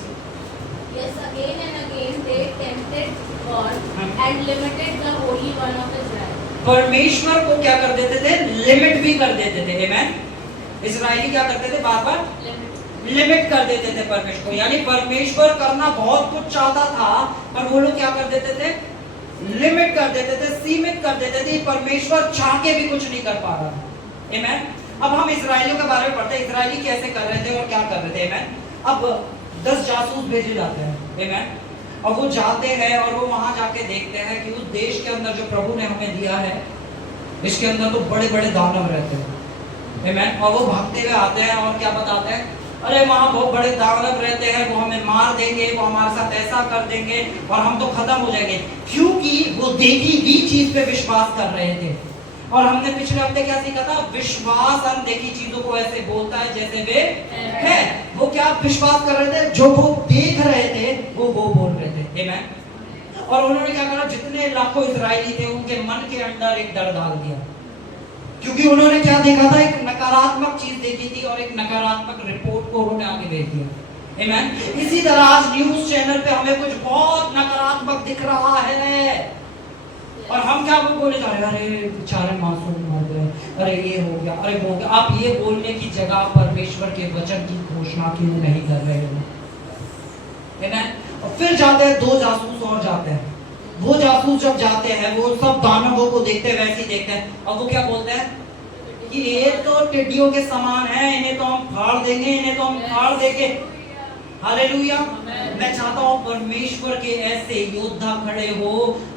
Yes, again and again they tempted God and limited the Holy One of Israel. परमेश्वर को क्या कर देते थे? लिमिट भी कर देते थे। आमीन। इस्राएली क्या करते थे? बार-बार लिमिट कर देते थे परमेश्वर को। यानी परमेश्वर करना बहुत कुछ चाहता था पर वो लोग क्या कर देते थे? लिमिट कर देते थे, सीमित कर देते थे। परमेश्वर चाह के भी कुछ नहीं कर पा रहा। आमीन। अब हम इस्राएलियों के बारे में पढ़ते हैं, इस्राएली कैसे कर रहे थे और क्या कर रहे थे। आमीन। अब 10 जासूस भेजे जाते हैं। आमीन। और वो जाते हैं और वो वहां जाके देखते हैं कि उस देश के अंदर जो प्रभु ने हमें दिया है, इसके अंदर तो बड़े बड़े दानव रहते हैं। आमीन। और वो भागते हुए आते हैं और क्या बताते हैं? अरे वहाँ बहुत बड़े दानव रहते हैं, वो हमें मार देंगे, वो हमारे साथ ऐसा कर देंगे और हम तो खत्म हो जाएंगे, क्योंकि वो देखी हुई चीज पे विश्वास कर रहे थे। और हमने पिछले हफ्ते क्या सीखा था? विश्वास अनदेखी चीजों को ऐसे बोलता है जैसे वे है। वो क्या विश्वास कर रहे थे? जो वो देख रहे थे वो बोल रहे थे। आमीन। और उन्होंने क्या करा? जितने लाखों इजरायली थे उनके मन के अंदर एक डर डाल दिया, क्योंकि उन्होंने क्या देखा था? एक नकारात्मक चीज देखी थी और एक नकारात्मक रिपोर्ट को उन्होंने आगे भेज दिया। आमीन। इसी तरह आज न्यूज चैनल पे हमें कुछ बहुत नकारात्मक दिख रहा है और हम क्या बोले जा रहे हैं? अरे बेचारे मासूम मर गए, अरे ये हो गया, अरे वो हो गया। आप ये बोलने की जगह परमेश्वर के वचन की घोषणा क्यों नहीं कर रहे हो? और फिर जाते हैं 2 जासूस और जाते हैं। वो जासूस जब जाते हैं वो सब दानवों को देखते हैं, वैसे ही देखते हैं और वो क्या बोलते हैं? कि ये तो टिड्डियों के समान है, इन्हें तो हम फाड़ देंगे, इन्हें तो हम फाड़ देंगे। हालेलुया। मैं चाहता हूँ परमेश्वर के ऐसे योद्धा खड़े हो,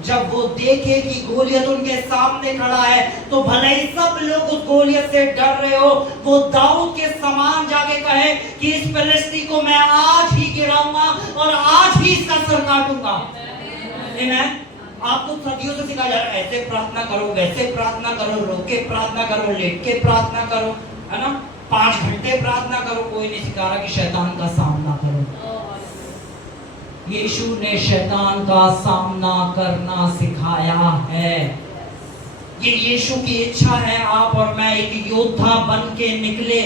जब वो देखे कि गोलियत उनके सामने खड़ा है तो भले ही सब लोग उस गोलियत से डर रहे हो, वो दाऊद के समान जाके कहे कि इस फिलिस्ती को मैं आज ही गिराऊंगा और आज ही इसका सर काटूंगा। आमीन। आपको सदियों से सिखाया जा रहा है, ऐसे प्रार्थना करो, वैसे प्रार्थना करो, रो के प्रार्थना करो, लेट के प्रार्थना करो, है ना, 5 घंटे प्रार्थना करो। कोई नहीं सिखा रहा कि शैतान का सामना करो। यीशु ने शैतान का सामना करना सिखाया है। ये यीशु की इच्छा है आप और मैं एक योद्धा बन के निकले।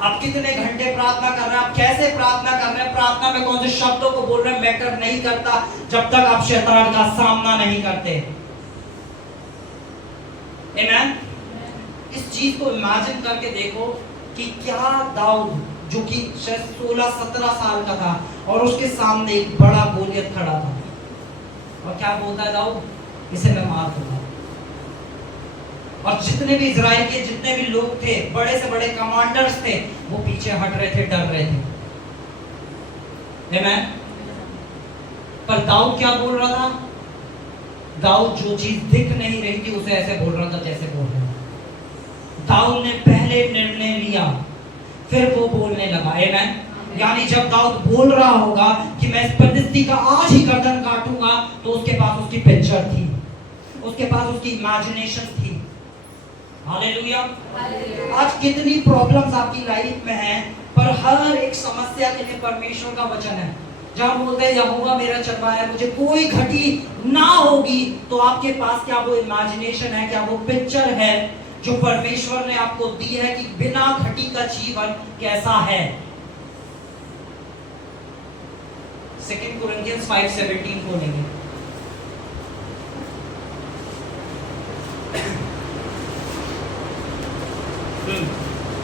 आप कितने घंटे प्रार्थना कर रहे हैं, आप कैसे प्रार्थना कर रहे हैं, प्रार्थना में कौन से शब्दों को बोल रहे हैं, मैटर नहीं करता जब तक आप शैतान का सामना नहीं करते। आमीन। इस चीज को इमेजिन करके देखो कि क्या दाऊद जो कि शायद 16-17 साल का था और उसके सामने एक बड़ा गोलियत खड़ा था, और क्या बोलता है दाऊद, इसे मैं मार दूंगा। और जितने भी इजराइल के जितने भी लोग थे, बड़े से बड़े कमांडर्स थे, वो पीछे हट रहे थे, डर रहे थे। आमीन। पर दाऊद क्या बोल रहा था? दाऊद जो चीज दिख नहीं रही थी उसे ऐसे बोल रहा था जैसे बोल रहा था। दाऊद ने पहले निर्णय लिया, फिर वो बोलने लगा। आमीन। यानी जब दाऊद बोल रहा होगा कि मैं इस फिलिस्ती का आज ही गर्दन काटूंगा, तो उसके पास उसकी पिक्चर थी, उसके पास उसकी इमेजिनेशन थी। हालेलुया। आज कितनी प्रॉब्लम्स आपकी लाइफ में हैं, पर हर एक समस्या के लिए परमेश्वर का वचन है, जहां बोलते हैं यहोवा मेरा चरवाहा है, मुझे कोई घटी ना होगी। तो आपके पास क्या वो इमेजिनेशन है, क्या वो पिक्चर है जो परमेश्वर ने आपको दी है कि बिना घटी का जीवन कैसा है? 2 Corinthians 5:17 बोलेंगे।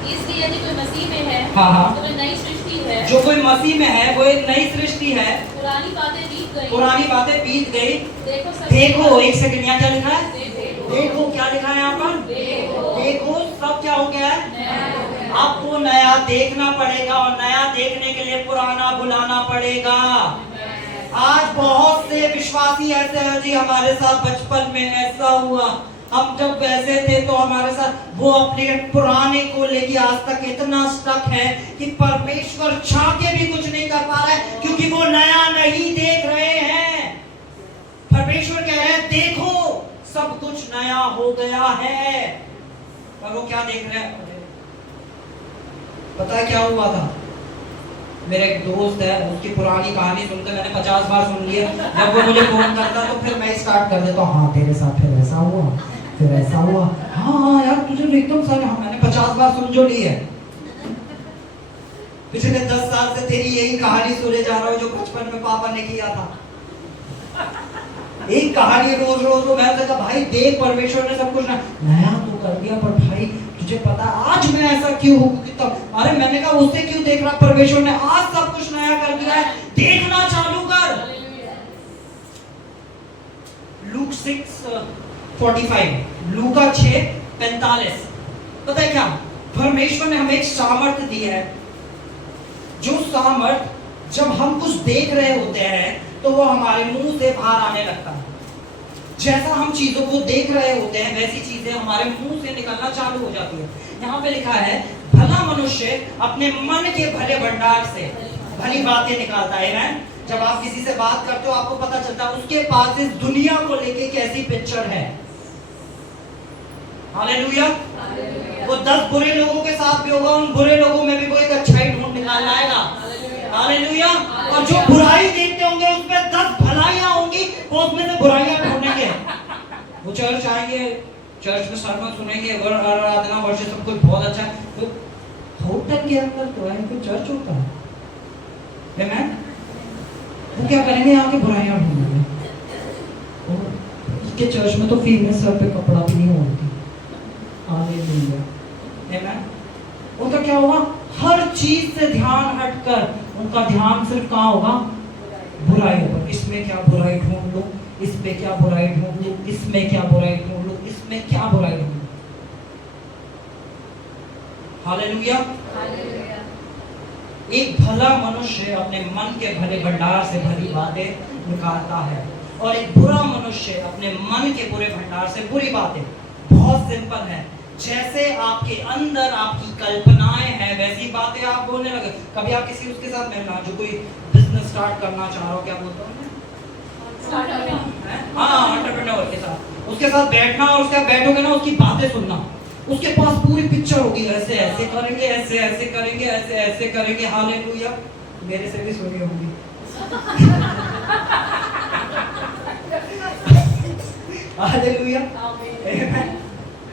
इसलिए यदि कोई मसीह में है, हाँ। तो वह नई सृष्टि है। जो कोई मसीह में है वो एक नई सृष्टि है। पुरानी बातें बीत गई, पुरानी बातें बीत गई। देखो देखो, एक सेकंड, यहाँ क्या लिखा है? देखो, देखो, क्या लिखा है यहाँ पर? देखो, सब क्या हो गया है? आपको नया देखना पड़ेगा, और नया देखने के लिए पुराना भुलाना पड़ेगा। आज बहुत से विश्वासी ऐसे हैं जी, हमारे साथ बचपन में ऐसा हुआ, हम जब वैसे थे तो हमारे साथ, वो अपने पुराने को लेके आज तक इतना स्टक है कि परमेश्वर चाह के भी कुछ नहीं कर पा रहा है, क्योंकि वो नया नहीं देख रहे हैं। परमेश्वर कह रहे हैं देखो सब कुछ नया हो गया है, पर वो क्या देख रहे हैं? पता है क्या हुआ था? मेरा एक दोस्त है, उसकी पुरानी कहानी सुनते मैंने 50 बार सुन लिया। जब वो मुझे फोन करता तो फिर मैं स्टार्ट कर देता हूँ, हाँ तेरे साथ फिर ऐसा हुआ, फिर ऐसा हुआ, हाँ यार तुझे एकदम सर, हाँ मैंने 50 बार सुन जो ली है। पिछले 10 साल से तेरी यही कहानी सुने जा रहा हूँ जो बचपन में पापा ने किया था। एक कहानी रोज रोज। तो मैं कहा भाई देख, परमेश्वर ने सब कुछ नया तो कर दिया, पर भाई तुझे पता आज मैं ऐसा क्यों हूँ? अरे मैंने कहा उससे क्यों देख रहा? परमेश्वर ने आज सब कुछ नया कर दिया है, देखना चालू कर। लूक 6:45, लूका 6:45। पता है क्या? परमेश्वर ने हमें एक सामर्थ्य दी है, जो सामर्थ्य जब हम कुछ देख रहे होते हैं तो वो हमारे मुंह से बाहर आने लगता है। जैसा हम चीजों को देख रहे होते हैं वैसी चीजें हमारे मुंह से निकलना चालू हो जाती है। यहाँ पे लिखा है भला मनुष्य अपने मन के भले भंडार से भली बातें निकालता है। जब आप किसी से बात करते हो आपको पता चलता है उसके पास इस दुनिया को लेके कैसी पिक्चर है। हालेलुया। वो 10 बुरे लोगों के साथ भी होगा, उन बुरे लोगों में भी वो एक अच्छाई ढूंढ निकाल लाएगा। हालेलुया। और जो बुराई देखते होंगे उसमें 10 भलाइयां होंगी, वो उसमें से बुराइयां ढूंढेंगे। वो चर्च आएंगे, चर्च में सरमन सुनेंगे, आराधना वर्षिप सब कुछ बहुत अच्छा है, तो होटल के अंदर तो है कोई चर्च होता है। आमीन। वो क्या करेंगे? यहाँ की बुराइयां ढूंढेंगे। इसके चर्च में तो फीमेल सर पे कपड़ा भी नहीं होती। हालेलुया। आमीन। उनका क्या होगा? हर चीज से ध्यान हटकर उनका ध्यान सिर्फ कहाँ होगा? बुराई पर। इसमें क्या बुराई ढूंढ लो, इस पे क्या बुराई ढूंढ लूं, इसमें क्या बुराई ढूंढ लूं, इसमें क्या बुराई ढूंढ लूं। हालेलुया। एक भला मनुष्य अपने मन के भले भंडार से भली बातें निकालता है और एक बुरा मनुष्य अपने मन के बुरे भंडार से बुरी बातें। बहुत सिंपल है, जैसे आपके अंदर आपकी कल्पनाएं हैं वैसी बातें आप बोलने लगे। कभी आप किसी उसके साथ मिलना जो कोई बिजनेस स्टार्ट करना चाह रहा हो, क्या बोलते हो हाँ, एंटरप्रेन्योर के साथ, उसके साथ बैठना और उसके साथ बैठोगे ना, उसकी बातें सुनना, उसके पास पूरी पिक्चर होगी, ऐसे ऐसे करेंगे, ऐसे ऐसे करेंगे, ऐसे ऐसे करेंगे। हालेलुया। मेरे से भी सुनी होगी। हालेलुया।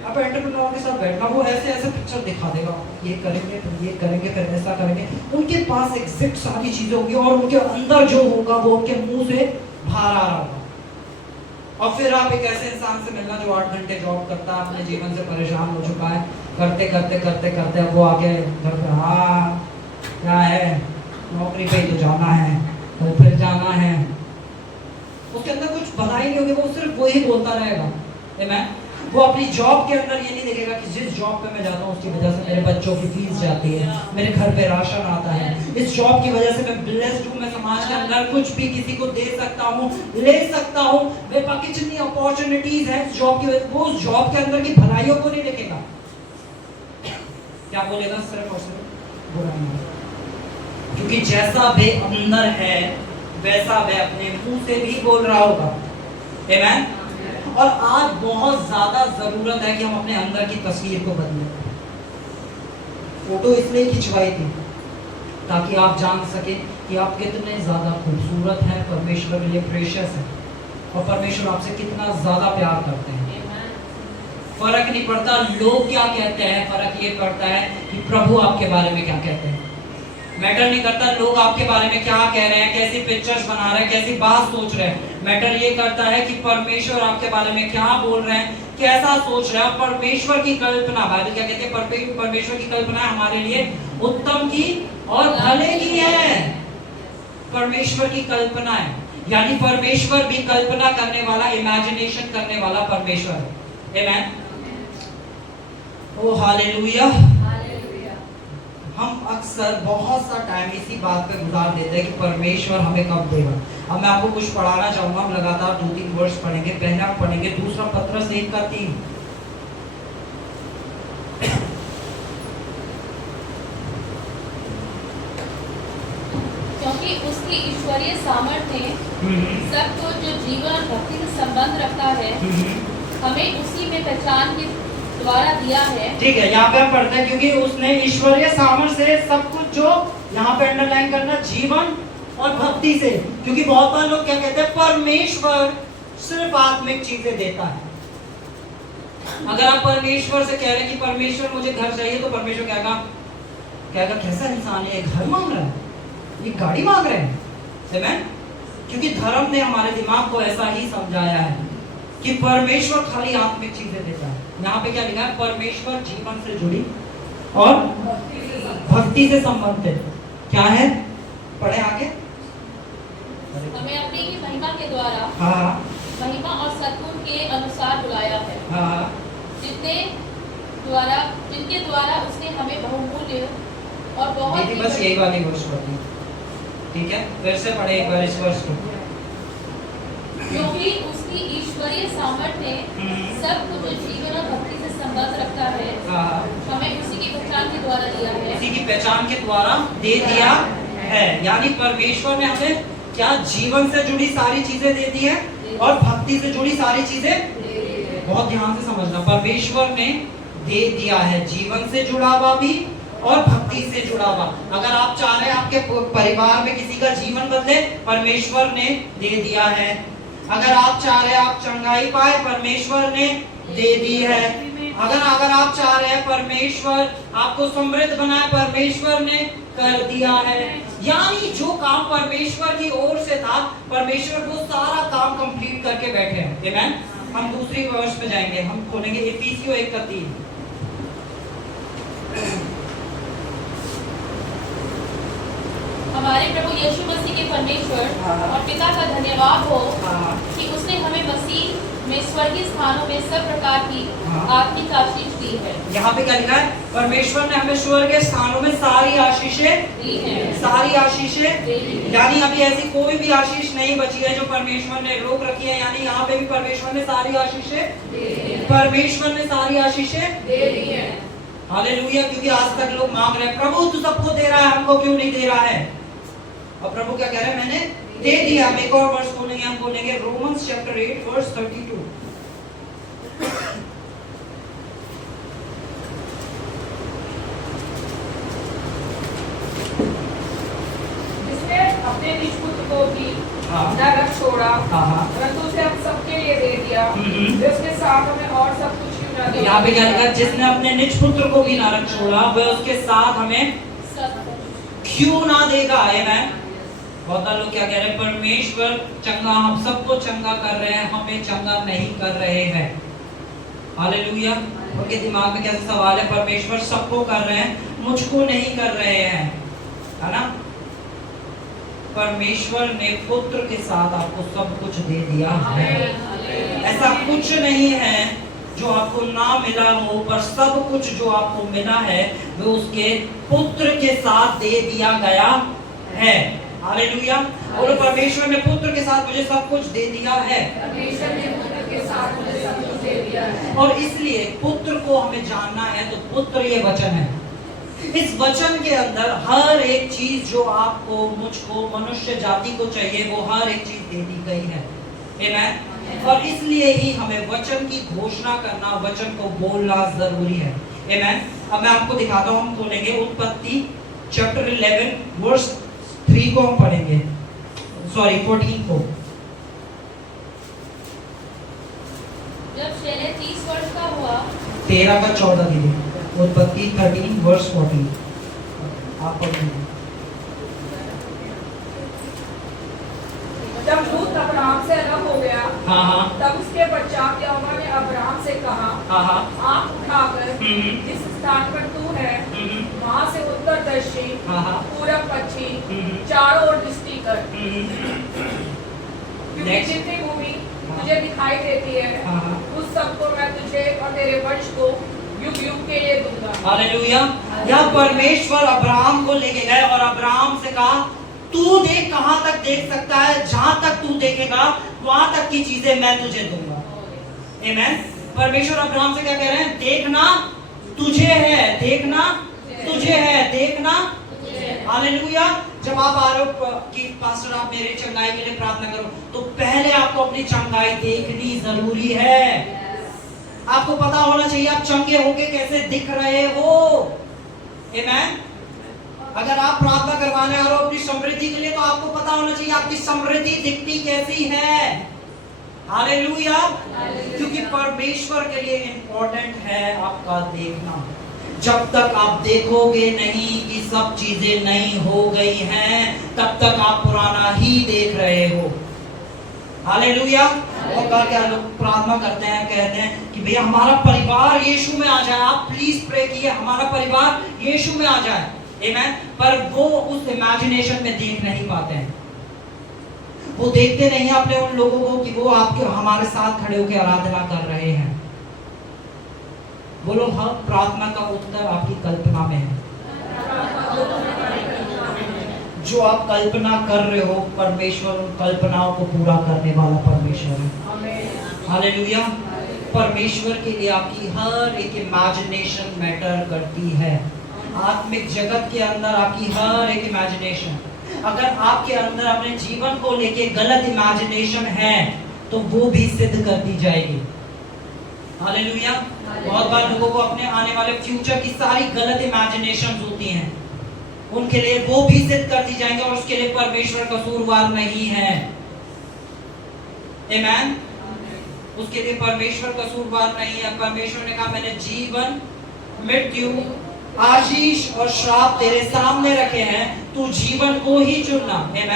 अब एंटरप्रेन्योर के साथ बैठना, वो ऐसे ऐसे पिक्चर दिखा देगा, ये करेंगे फिर ये करेंगे फिर ऐसा करेंगे। उनके पास एग्जैक्ट सारी चीजें होंगी और उनके अंदर जो होगा वो उनके मुंह से बाहर आ रहा होगा। और फिर आप एक ऐसे इंसान से मिलना जो 8 घंटे जॉब करता है, अपने जीवन से परेशान हो चुका है, करते करते करते करते अब वो आके घर पे, हाँ क्या है, नौकरी पे तो जाना है, तो फिर जाना है। उसके अंदर कुछ भलाई नहीं होगी, वो सिर्फ वही बोलता रहेगा। आमीन। वो अपनी जॉब के अंदर ये नहीं देखेगा कि जिस जॉब पे मैं जाता हूँ उसकी वजह से मेरे बच्चों की फीस जाती है, मेरे घर पे राशन आता है, इस जॉब की वजह से मैं ब्लेस्ड हूँ, मैं समाज के अंदर कुछ भी किसी को दे सकता हूँ, ले सकता हूँ, मेरे पास कितनी अपॉर्चुनिटीज है इस जॉब की वजह से। वो उस जॉब के अंदर की भलाइयों को नहीं देखेगा, क्या बोलेगा, सिर्फ और सिर्फ बुराई। क्योंकि जैसा वे अंदर है वैसा वे अपने मुंह से भी बोल रहा होगा। आमीन। और आज बहुत ज्यादा जरूरत है कि हम अपने अंदर की तस्वीर को बदलें। फोटो इसलिए खिंचवाई थी ताकि आप जान सके कि आप कितने ज्यादा खूबसूरत हैं, परमेश्वर के लिए प्रेशियस है और परमेश्वर आपसे कितना ज्यादा प्यार करते हैं। फर्क नहीं पड़ता लोग क्या कहते हैं, फर्क ये पड़ता है कि प्रभु आपके बारे में क्या कहते हैं। मैटर नहीं करता लोग आपके बारे में क्या कह रहे हैं, कैसी पिक्चर्स बना रहे हैं, कैसी बात सोच रहे हैं। मैटर ये करता है कि परमेश्वर आपके बारे में क्या बोल रहे हैं, कैसा सोच रहे हैं। परमेश्वर की कल्पना, बाइबल क्या कहती है, परमेश्वर की कल्पना हमारे लिए उत्तम की और भले की है। परमेश्वर की कल्पना है, यानी परमेश्वर भी कल्पना करने वाला, इमेजिनेशन करने वाला परमेश्वर है। आमीन। ओ हालेलुया। हम अक्सर बहुत सा टाइम इसी बात पे गुजार देते हैं कि परमेश्वर हमें कब देगा। अब मैं आपको कुछ पढ़ाना चाहूंगा, हम लगातार 2-3 वर्ष पढ़ेंगे। पहला पढ़ेंगे दूसरा पत्रस 1:3। क्योंकि उसकी ईश्वरीय सामर्थ्य सब कुछ जो जीवन और भक्ति से संबंध रखता है हमें उसी में पहचान के द्वारा दिया है। ठीक है, यहाँ पे हम पढ़ते हैं क्योंकि उसने ईश्वरीय सामर्थ्य से सब कुछ, जो यहाँ पे अंडरलाइन करना, जीवन और भक्ति से। क्योंकि बहुत बार लोग क्या कहते हैं, परमेश्वर सिर्फ आत्मिक चीजें देता है। अगर आप परमेश्वर से कह रहे हैं कि परमेश्वर मुझे घर चाहिए, तो परमेश्वर कहेगा कैसा इंसान है, घर मांग रहा है, ये गाड़ी मांग रहे हैं। आमीन। क्योंकि धर्म ने हमारे दिमाग को ऐसा ही समझाया है कि परमेश्वर खाली आत्मिक चीजें देता है। यहाँ पे क्या लिखा है, परमेश्वर जीवन से जुड़ी और भक्ति से संबंधित क्या है, पढ़े आगे। हमें अपनी ही महिमा के द्वारा, हाँ, महिमा और सद्गुण के अनुसार बुलाया है। हाँ, जिनके द्वारा उसने हमें बहुमूल्य और बहुत ही बस यही वाली वर्ष पढ़ी, ठीक है। फिर से पढ़े एक बार इस वर्ष को। क्योंकि उसकी ईश्वरीय सामर्थ्य सब कुछ जीवन और भक्ति से संबंध रखता है, हमें उसी की पहचान के द्वारा दिया है। उसी की पहचान के द्वारा दे दिया है, यानी परमेश्वर ने हमें क्या, जीवन से जुड़ी सारी चीजें दे दी है और भक्ति से जुड़ी सारी चीजें। बहुत ध्यान से समझना, परमेश्वर ने दे दिया है, जीवन से जुड़ा हुआ भी और भक्ति से जुड़ा हुआ। अगर आप चाह रहे हैं आपके परिवार में किसी का जीवन बदले, परमेश्वर ने दे दिया है। अगर आप चाह रहे हैं आप चंगाई पाए, परमेश्वर ने दे दी है। अगर आप चाह रहे हैं परमेश्वर आपको समृद्ध बनाए, परमेश्वर ने कर दिया है। यानी जो काम परमेश्वर की ओर से था, परमेश्वर वो सारा काम कंप्लीट करके बैठे हैं। आमीन। हम दूसरी वर्ष पे जाएंगे, हम खोलेंगे इफिसियों 1:3। हमारे प्रभु यीशु मसीह के परमेश्वर हाँ। और पिता का धन्यवाद हो हाँ। कि उसने हमें मसीह में स्वर्गीय स्थानों में सब प्रकार की हाँ। आत्मिक आशीष दी है। यहाँ पे क्या लिखा है? परमेश्वर ने हमें स्वर्ग के स्थानों में सारी आशीषें दी है। सारी आशीषें, यानी अभी ऐसी कोई भी आशीष नहीं बची है जो परमेश्वर ने रोक रखी है। यानी यहाँ पे भी परमेश्वर ने सारी आशीषें परमेश्वर ने सारी आशीषें दे दी है। हालेलुया। क्योंकि आज तक लोग मांग रहे हैं, प्रभु तू सबको दे रहा है, हमको क्यों नहीं दे रहा है? और प्रभु क्या कह रहे हैं? मैंने दे दिया। हम एक और वर्ष खोलेंगे, हम खोलेंगे रोमन्स चैप्टर 8 वर्स 32। जिसने अपने निज पुत्र को भी हाँ। न रख छोड़ा, हाँ। परंतु उसे हम सबके लिए दे दिया, वे उसके साथ हमें और सब कुछ क्यों न दे? यहाँ पे क्या लिखा है? जिसने अपने निज पुत्र को भी ना रख छोड़ा, वह उसके साथ हमें क्यों ना देगा? आमेन। बहुत लोग क्या कह रहे हैं? परमेश्वर चंगा, हम सबको चंगा कर रहे हैं, हमें चंगा नहीं कर रहे हैं। हालेलुया। उनके दिमाग में कैसा सवाल है? परमेश्वर सबको कर रहे हैं, मुझको नहीं कर रहे हैं, है ना? परमेश्वर ने पुत्र के साथ आपको सब कुछ दे दिया है। ऐसा कुछ नहीं है जो आपको ना मिला हो, पर सब कुछ जो आपको मिला है वो उसके पुत्र के साथ दे दिया गया है। हालेलुया। और परमेश्वर ने पुत्र के साथ मुझे सब कुछ दे दिया है। परमेश्वर ने पुत्र के साथ मुझे सब कुछ दे दिया है। और इसलिए पुत्र को हमें जानना है, तो पुत्र ये वचन है। इस वचन के अंदर हर एक चीज जो आपको, मुझको, मनुष्य जाति को चाहिए, वो हर एक चीज दे दी गई है। आमेन। और इसलिए ही हमें वचन की घोषणा करना, वचन को बोलना जरूरी है। आमेन। अब मैं आपको दिखाता हूँ, हम खोलेंगे उत्पत्ति चैप्टर 11 वर्स 3 को हम पढ़ेंगे, सॉरी 14 को। जब शेले 30 वर्ष का हुआ, 13 का 14 दीजिए। उत्पत्ति 13 वर्स 14 आप पढ़ेंगे। जब लूत अब्राहम से अलग हो गया, हाँ। तब उसके पश्चात यहोवा ने अब्राहम से कहा, हाँ। आँख उठाकर जिस स्थान पर तू है वहाँ से उत्तर दक्षिण हाँ। पूरब पश्चिम चारों ओर दृष्टि कर, क्योंकि Next. जितनी भूमि तुझे दिखाई देती है हाँ। उस सबको मैं तुझे और तेरे वंश को युग युग के लिए दूंगा। हालेलुया। यह परमेश्वर अब्राहम को लेके गए और अब्राहम से कहा, तू देख कहां तक देख सकता है, जहां तक तू देखेगा वहां तक की चीजें मैं तुझे दूंगा। आमेन। परमेश्वर अब्राहम से क्या कह रहे हैं? देखना तुझे है, देखना तुझे है, देखना। हालेलुया। जब आप आ रहे हो कि पास्टर आप मेरे चंगाई के लिए प्रार्थना करो, तो पहले आपको अपनी चंगाई देखनी जरूरी है। आपको पता होना चाहिए आप चंगे होके कैसे दिख रहे हो। आमेन। अगर आप प्रार्थना करवाने आ रहे हो अपनी समृद्धि के लिए, तो आपको पता होना चाहिए आपकी समृद्धि दिखती कैसी है। हालेलुया। क्योंकि परमेश्वर के लिए इंपॉर्टेंट है आपका देखना। जब तक आप देखोगे नहीं कि सब चीजें नई हो गई हैं, तब तक आप पुराना ही देख रहे हो। हालेलुया। और क्या लोग प्रार्थना करते हैं, कहते हैं कि भैया हमारा परिवार यीशु में आ जाए, आप प्लीज प्रे कीजिए हमारा परिवार यीशु में आ जाए। आमेन। पर वो उस इमेजिनेशन में देख नहीं पाते हैं। वो देखते नहीं है अपने उन लोगों को कि वो आपके हमारे साथ खड़े होकर आराधना कर रहे हैं। बोलो हाँ, प्रार्थना का उत्तर आपकी कल्पना में है। जो आप कल्पना कर रहे हो, परमेश्वर उन कल्पनाओं को पूरा करने वाला परमेश्वर है। हालेलुया। परमेश्वर के लिए आपकी हर एक इमेजिनेशन मैटर करती है। आत्मिक जगत के अंदर आपकी हर एक इमेजिनेशन, अगर आपके अंदर अपने जीवन को लेके गलत इमेजिनेशन है तो वो भी सिद्ध कर दी जाएगी। हालेलुया। बहुत बार लोगों को अपने आने वाले फ्यूचर की सारी गलत इमेजिनेशंस होती हैं, उनके लिए वो भी सिद्ध कर दी जाएंगे और उसके लिए परमेश्वर कसूरवार नहीं है। आमेन। उसके लिए परमेश्वर कसूरवार नहीं है। परमेश्वर ने कहा मैंने जीवन, मृत्यु, आशीष और श्राप तेरे सामने रखे हैं, तू जीवन को ही चुनना। आमेन।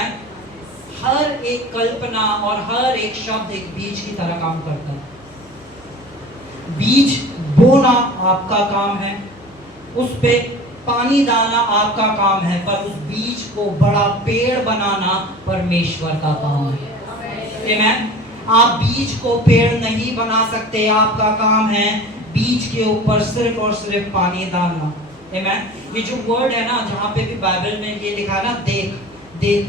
हर एक कल्पना और हर एक शब्द एक बीज की तरह काम करता है। बीज बोना आपका काम है, उस पे पानी डालना आपका काम है, पर उस बीज को बड़ा पेड़ बनाना परमेश्वर का काम है। आमीन। आप बीज को पेड़ नहीं बना सकते, आपका काम है बीज के ऊपर सिर्फ और सिर्फ पानी डालना। आमीन। ये जो वर्ड है ना, जहाँ पे भी बाइबल में ये लिखा है ना, देख देख,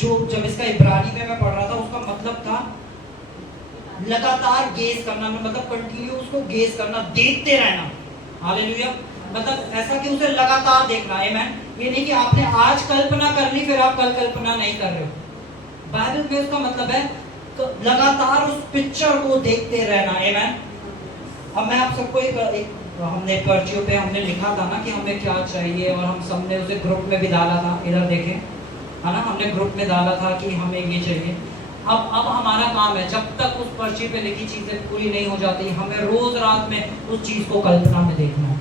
जो जब इसका इब्रानी में मैं पढ़ रहा था, उसका मतलब था लगातार गेज करना, मतलब कंटिन्यू उसको गेज करना, देखते रहना। हालेलुया। मतलब ऐसा कि उसे लगातार देखना। आमीन। ये नहीं कि आपने आज कल्पना कर ली फिर आप कल कल्पना नहीं कर रहे हो। बाइबल में उसका मतलब है तो लगातार उस पिक्चर को देखते रहना। आमीन। अब मैं आप सबको एक हमने पर्चियों पे हमने लिखा था ना कि हमें क्या चाहिए, और हम सबने उसे ग्रुप में भी डाला था, इधर देखें, है ना, हमने ग्रुप में डाला था कि हमें ये चाहिए। अब हमारा काम है, जब तक उस पर्ची पे लिखी चीजें पूरी नहीं हो जाती, हमें रोज रात में उस चीज को कल्पना में देखना है।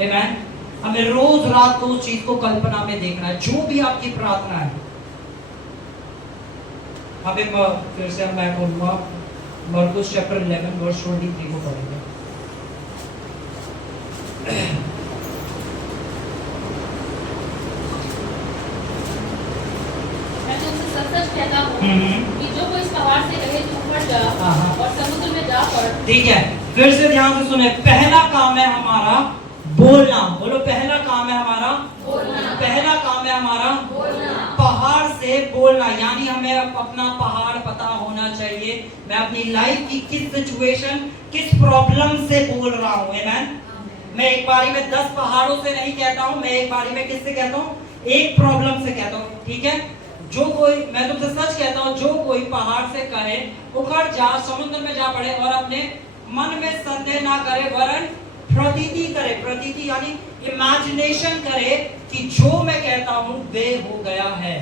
आमीन। हमें रोज रात को उस चीज को कल्पना में देखना है, जो भी आपकी प्रार्थना है। हमें फिर से मैं बोलूंगा, मरकुस चैप्टर 11 वर्स 23 को पढ़ेंगे। कहता हूँ कि जो कोई इस पहाड़ से कहे तू ऊपर जा और समुद्र में जा पड़। ठीक है, फिर से ध्यान से सुने। पहला काम है हमारा बोलना। बोलो, पहला काम है हमारा बोलना। पहला काम है हमारा बोलना। पहाड़ से बोलना, यानी हमें अपना पहाड़ पता होना चाहिए। मैं अपनी लाइफ की किस सिचुएशन, किस प्रॉब्लम से बोल रहा हूँ। आमीन। मैं एक बारी में 10 पहाड़ों से नहीं कहता हूँ, मैं एक बारी में किससे कहता हूँ? एक प्रॉब्लम से कहता हूँ। ठीक है, जो कोई, मैं तुमसे सच कहता हूँ, जो कोई पहाड़ से कहे उखड़ जा, समुद्र में जा पड़े, और अपने मन में संदेह ना करे, वरन प्रतीति करे। प्रतीति यानी इमेजिनेशन करे कि जो मैं कहता हूँ वे हो गया है,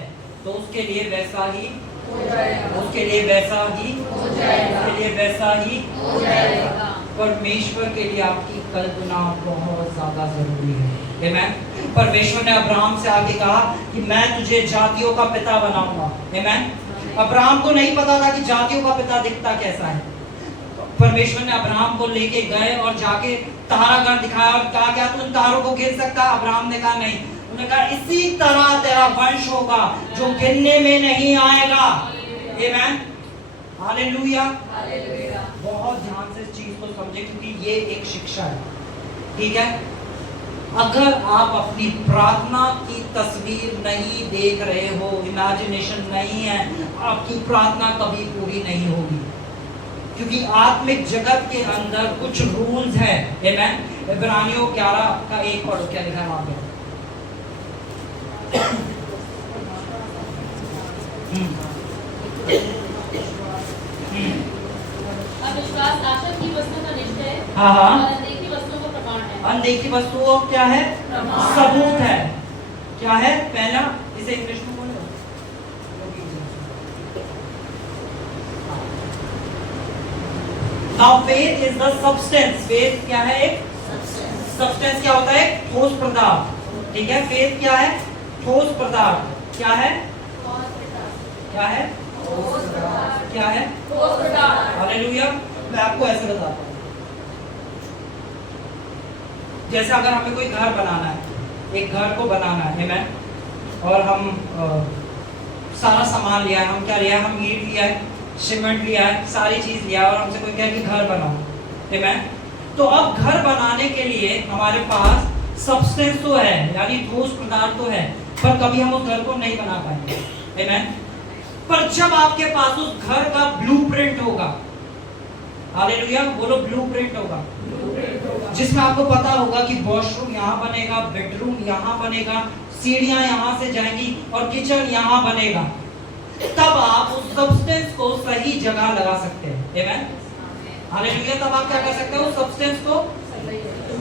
तो उसके लिए वैसा ही हो जाएगा। उसके लिए वैसा ही हो जाएगा। उसके लिए वैसा ही हो जाएगा। परमेश्वर के लिए आपकी कल्पना बहुत ज्यादा जरूरी है। आमीन। परमेश्वर ने अब्राहम से आगे कहा कि मैं तुझे जातियों का पिता बनाऊंगा। आमीन। अब्राहम को नहीं पता था कि जातियों का पिता दिखता कैसा है। परमेश्वर ने अब्राहम को लेके गए और जाके तारागण दिखाया और कहा क्या तू उन तारों को गिन सकता? अब्राहम ने कहा नहीं। उन्होंने कहा इसी तरह तेरा वंश होगा जो गिनने में नहीं आएगा। आमीन। हालेलुया। बहुत ध्यान से इस चीज को समझे, क्योंकि ये एक शिक्षा है। ठीक है, अगर आप अपनी प्रार्थना की तस्वीर नहीं देख रहे हो, इमेजिनेशन नहीं है, आपकी प्रार्थना कभी पूरी नहीं होगी, क्योंकि आत्मिक जगत के अंदर कुछ रूल्स हैं। आमीन। इब्रानियों 11 का 1 पढ़ो, क्या लिखा है वहां पे? अविश्वास आशा की वस्तु का निश्चय, हाँ, और अनदेखी वस्तुओं का प्रमाण है। अनदेखी वस्तुओं क्या है? सबूत है। क्या है? पहला, इसे इंग्लिश में बोलो। Now faith is the substance. Faith क्या है? एक substance क्या होता है? ठोस पदार्थ। ठीक है, faith क्या है? ठोस पदार्थ। क्या है? क्या है? क्या है? हालेलुया। मैं आपको ऐसे बताता हूँ, जैसे अगर हमें कोई घर बनाना है, एक घर को बनाना है, आमीन, और हम सारा सामान लिया है, हम क्या लिया है? हम ईंट लिया है, सीमेंट लिया है, सारी चीज लिया है, और हमसे कोई कहे कि घर बनाओ, आमीन। तो अब घर बनाने के लिए हमारे पास सब्सटेंस तो है, यानी ठोस पदार्थ तो है, पर कभी हम उस घर को नहीं बना पाएंगे। आमीन। पर जब आपके पास उस घर का ब्लूप्रिंट होगा, हालेलुया, बोलो ब्लूप्रिंट होगा, जिसमें आपको पता होगा कि वॉशरूम यहाँ बनेगा, बेडरूम यहाँ बनेगा, सीढ़ियां यहाँ से जाएंगी और किचन यहाँ बनेगा, तब आप उस सब्सटेंस को सही जगह लगा सकते हैं। आमीन। हालेलुया। तब आप क्या कर सकते हो? उस सब्सटेंस को,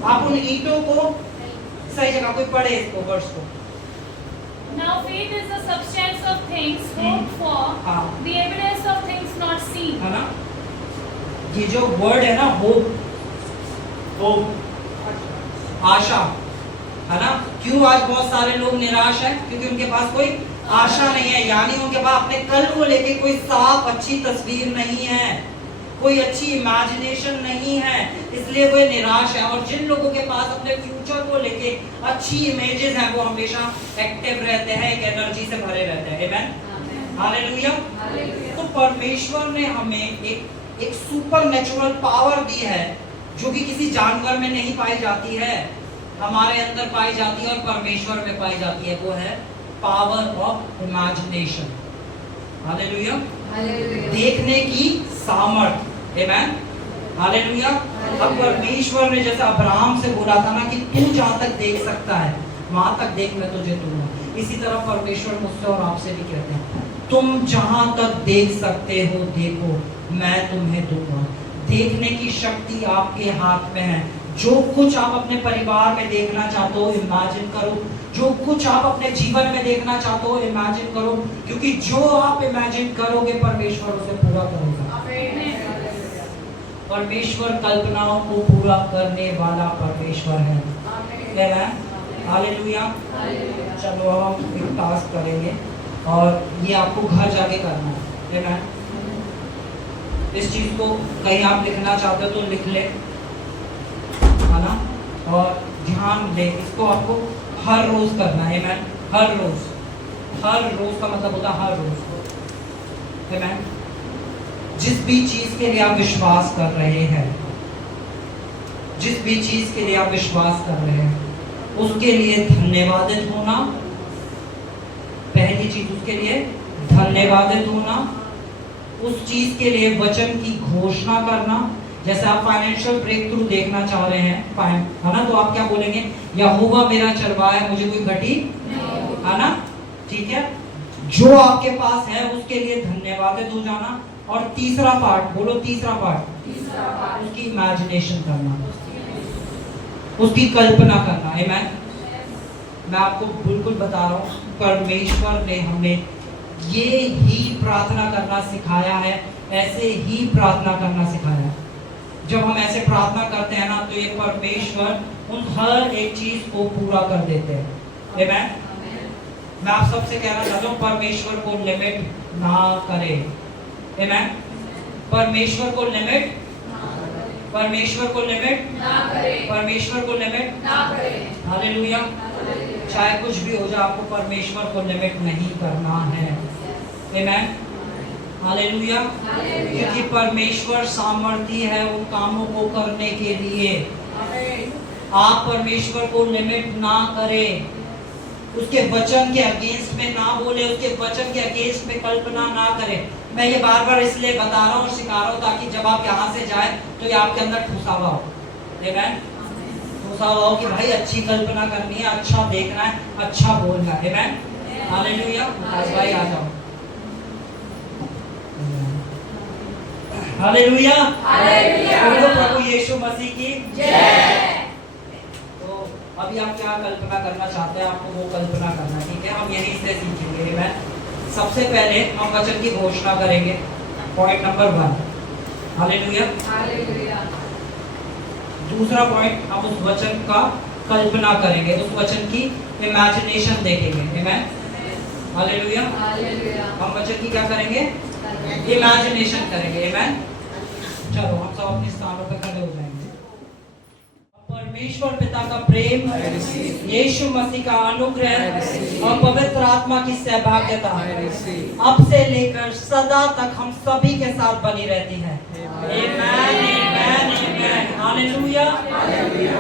आप उन ईंटों को सही जगह, कोई पढ़े इसको वर्ष को। Now faith is the substance of things hoped for, the evidence of things not seen. है ना? ये जो वर्ड है ना, होप, आशा, है ना? क्यों आज बहुत सारे लोग निराश हैं? क्योंकि उनके पास कोई आशा नहीं है, यानी उनके पास अपने कल को लेके कोई साफ अच्छी तस्वीर नहीं है। कोई अच्छी इमेजिनेशन नहीं है, इसलिए वो निराश है। और जिन लोगों के पास अपने फ्यूचर को लेके अच्छी इमेजेस हैं, वो हमेशा एक्टिव रहते हैं, एक एनर्जी से भरे रहते हैं। आमेन, हालेलुया। तो परमेश्वर ने हमें एक सुपर नेचुरल पावर दी है जो कि किसी जानवर में नहीं पाई जाती है, हमारे अंदर पाई जाती है और परमेश्वर में पाई जाती है। वो है पावर ऑफ इमेजिनेशन। हालेलुया। देखने की सामर्थ्य। आमेन, हालेलुया। अब परमेश्वर ने जैसे अब्राहम से बोला था ना कि तू जहां तक देख सकता है वहां तक देख, मैं तुझे दूंगा, इसी तरह परमेश्वर मुझसे और आपसे भी कहते हैं, तुम जहां तक देख सकते हो देखो, मैं तुम्हें दूंगा। देखने की शक्ति आपके हाथ में है। जो कुछ आप अपने परिवार में देखना चाहते हो, इमेजिन करो। जो कुछ आप अपने जीवन में देखना चाहते हो, इमेजिन करो, क्योंकि जो आप इमेजिन करोगे परमेश्वर उसे पूरा करेगा। परमेश्वर कल्पनाओं को पूरा करने वाला परमेश्वर है। हालेलुया। चलो अब हम एक टास्क करेंगे और ये आपको घर जाके करना है। इस चीज को कहीं आप लिखना चाहते हो तो लिख ले, है ना, और ध्यान दे, इसको आपको हर रोज करना है। मैन, हर रोज का मतलब होता है हर रोज। मैन, जिस भी चीज के लिए आप विश्वास कर रहे हैं, जिस भी चीज के लिए आप विश्वास कर रहे हैं, उसके लिए धन्यवादित होना। पहली चीज, उसके लिए धन्यवादित होना। उस चीज के लिए वचन की घोषणा करना। जैसे आप फाइनेंशियल ब्रेक थ्रू देखना चाह रहे हैं, है ना, तो आप क्या बोलेंगे? यहोवा मेरा चरवाहा है, मुझे कोई घटी, है ना, ठीक है। जो आपके पास है उसके लिए धन्यवादित हो जाना। और तीसरा पार्ट बोलो, तीसरा पार्ट उसकी इमेजिनेशन करना, उसकी कल्पना करना। आमेन। मैं आपको बिल्कुल बता रहा हूँ, परमेश्वर ने हमें ये ही प्रार्थना करना सिखाया है, ऐसे ही प्रार्थना करना सिखाया है। जब हम ऐसे प्रार्थना करते हैं ना, तो ये परमेश्वर उन हर एक चीज को पूरा कर देते हैं। आमेन। मैं आप सबसे कहना चाहता हूँ, परमेश्वर को लिमिट ना करें। आमेन। परमेश्वर को लिमिट, परमेश्वर को लिमिट ना करें, परमेश्वर को लिमिट ना करें। हालेलुया। चाहे कुछ भी हो जाए, आपको परमेश्वर को लिमिट नहीं करना है। आमेन, हालेलुया। क्योंकि परमेश्वर सामर्थी है उन कामों को करने के लिए। आप परमेश्वर को लिमिट ना करें, उसके वचन के अगेंस्ट में ना बोले, उसके वचन के अगेंस्ट में कल्पना ना करें। मैं ये बार बार इसलिए बता रहा हूँ और सिखा रहा हूँ ताकि जब आप यहाँ से जाए तो ये आपके अंदर ठूसा हुआ हो। आमेन। ठूसा हुआ हो कि भाई अच्छी कल्पना करनी है, अच्छा देखना है, अच्छा बोलना है। आमेन, हालेलुया। आज भाई आ जाओ। Hallelujah, hallelujah. प्रभु यीशु मसीह की जय। तो अभी आप क्या कल्पना करना चाहते हैं, आपको वो कल्पना करना, ठीक है। हम यहीं से सीखेंगे। आमेन। सबसे पहले हम वचन की घोषणा करेंगे, पॉइंट नंबर 1। Hallelujah, hallelujah. दूसरा पॉइंट, हम उस वचन का कल्पना करेंगे, उस वचन की इमेजिनेशन देखेंगे। आमेन, हालेलुया, हालेलुया। हम वचन की क्या करेंगे? इमेजिनेशन करेंगे। आमेन। चलो हम सब अपने स्थानों पर खड़े हो जाएंगे। परमेश्वर पिता का प्रेम, यीशु मसीह का अनुग्रह और पवित्र आत्मा की सहभागिता अब से लेकर सदा तक हम सभी के साथ बनी रहती है। Amen, amen, amen. Hallelujah, hallelujah.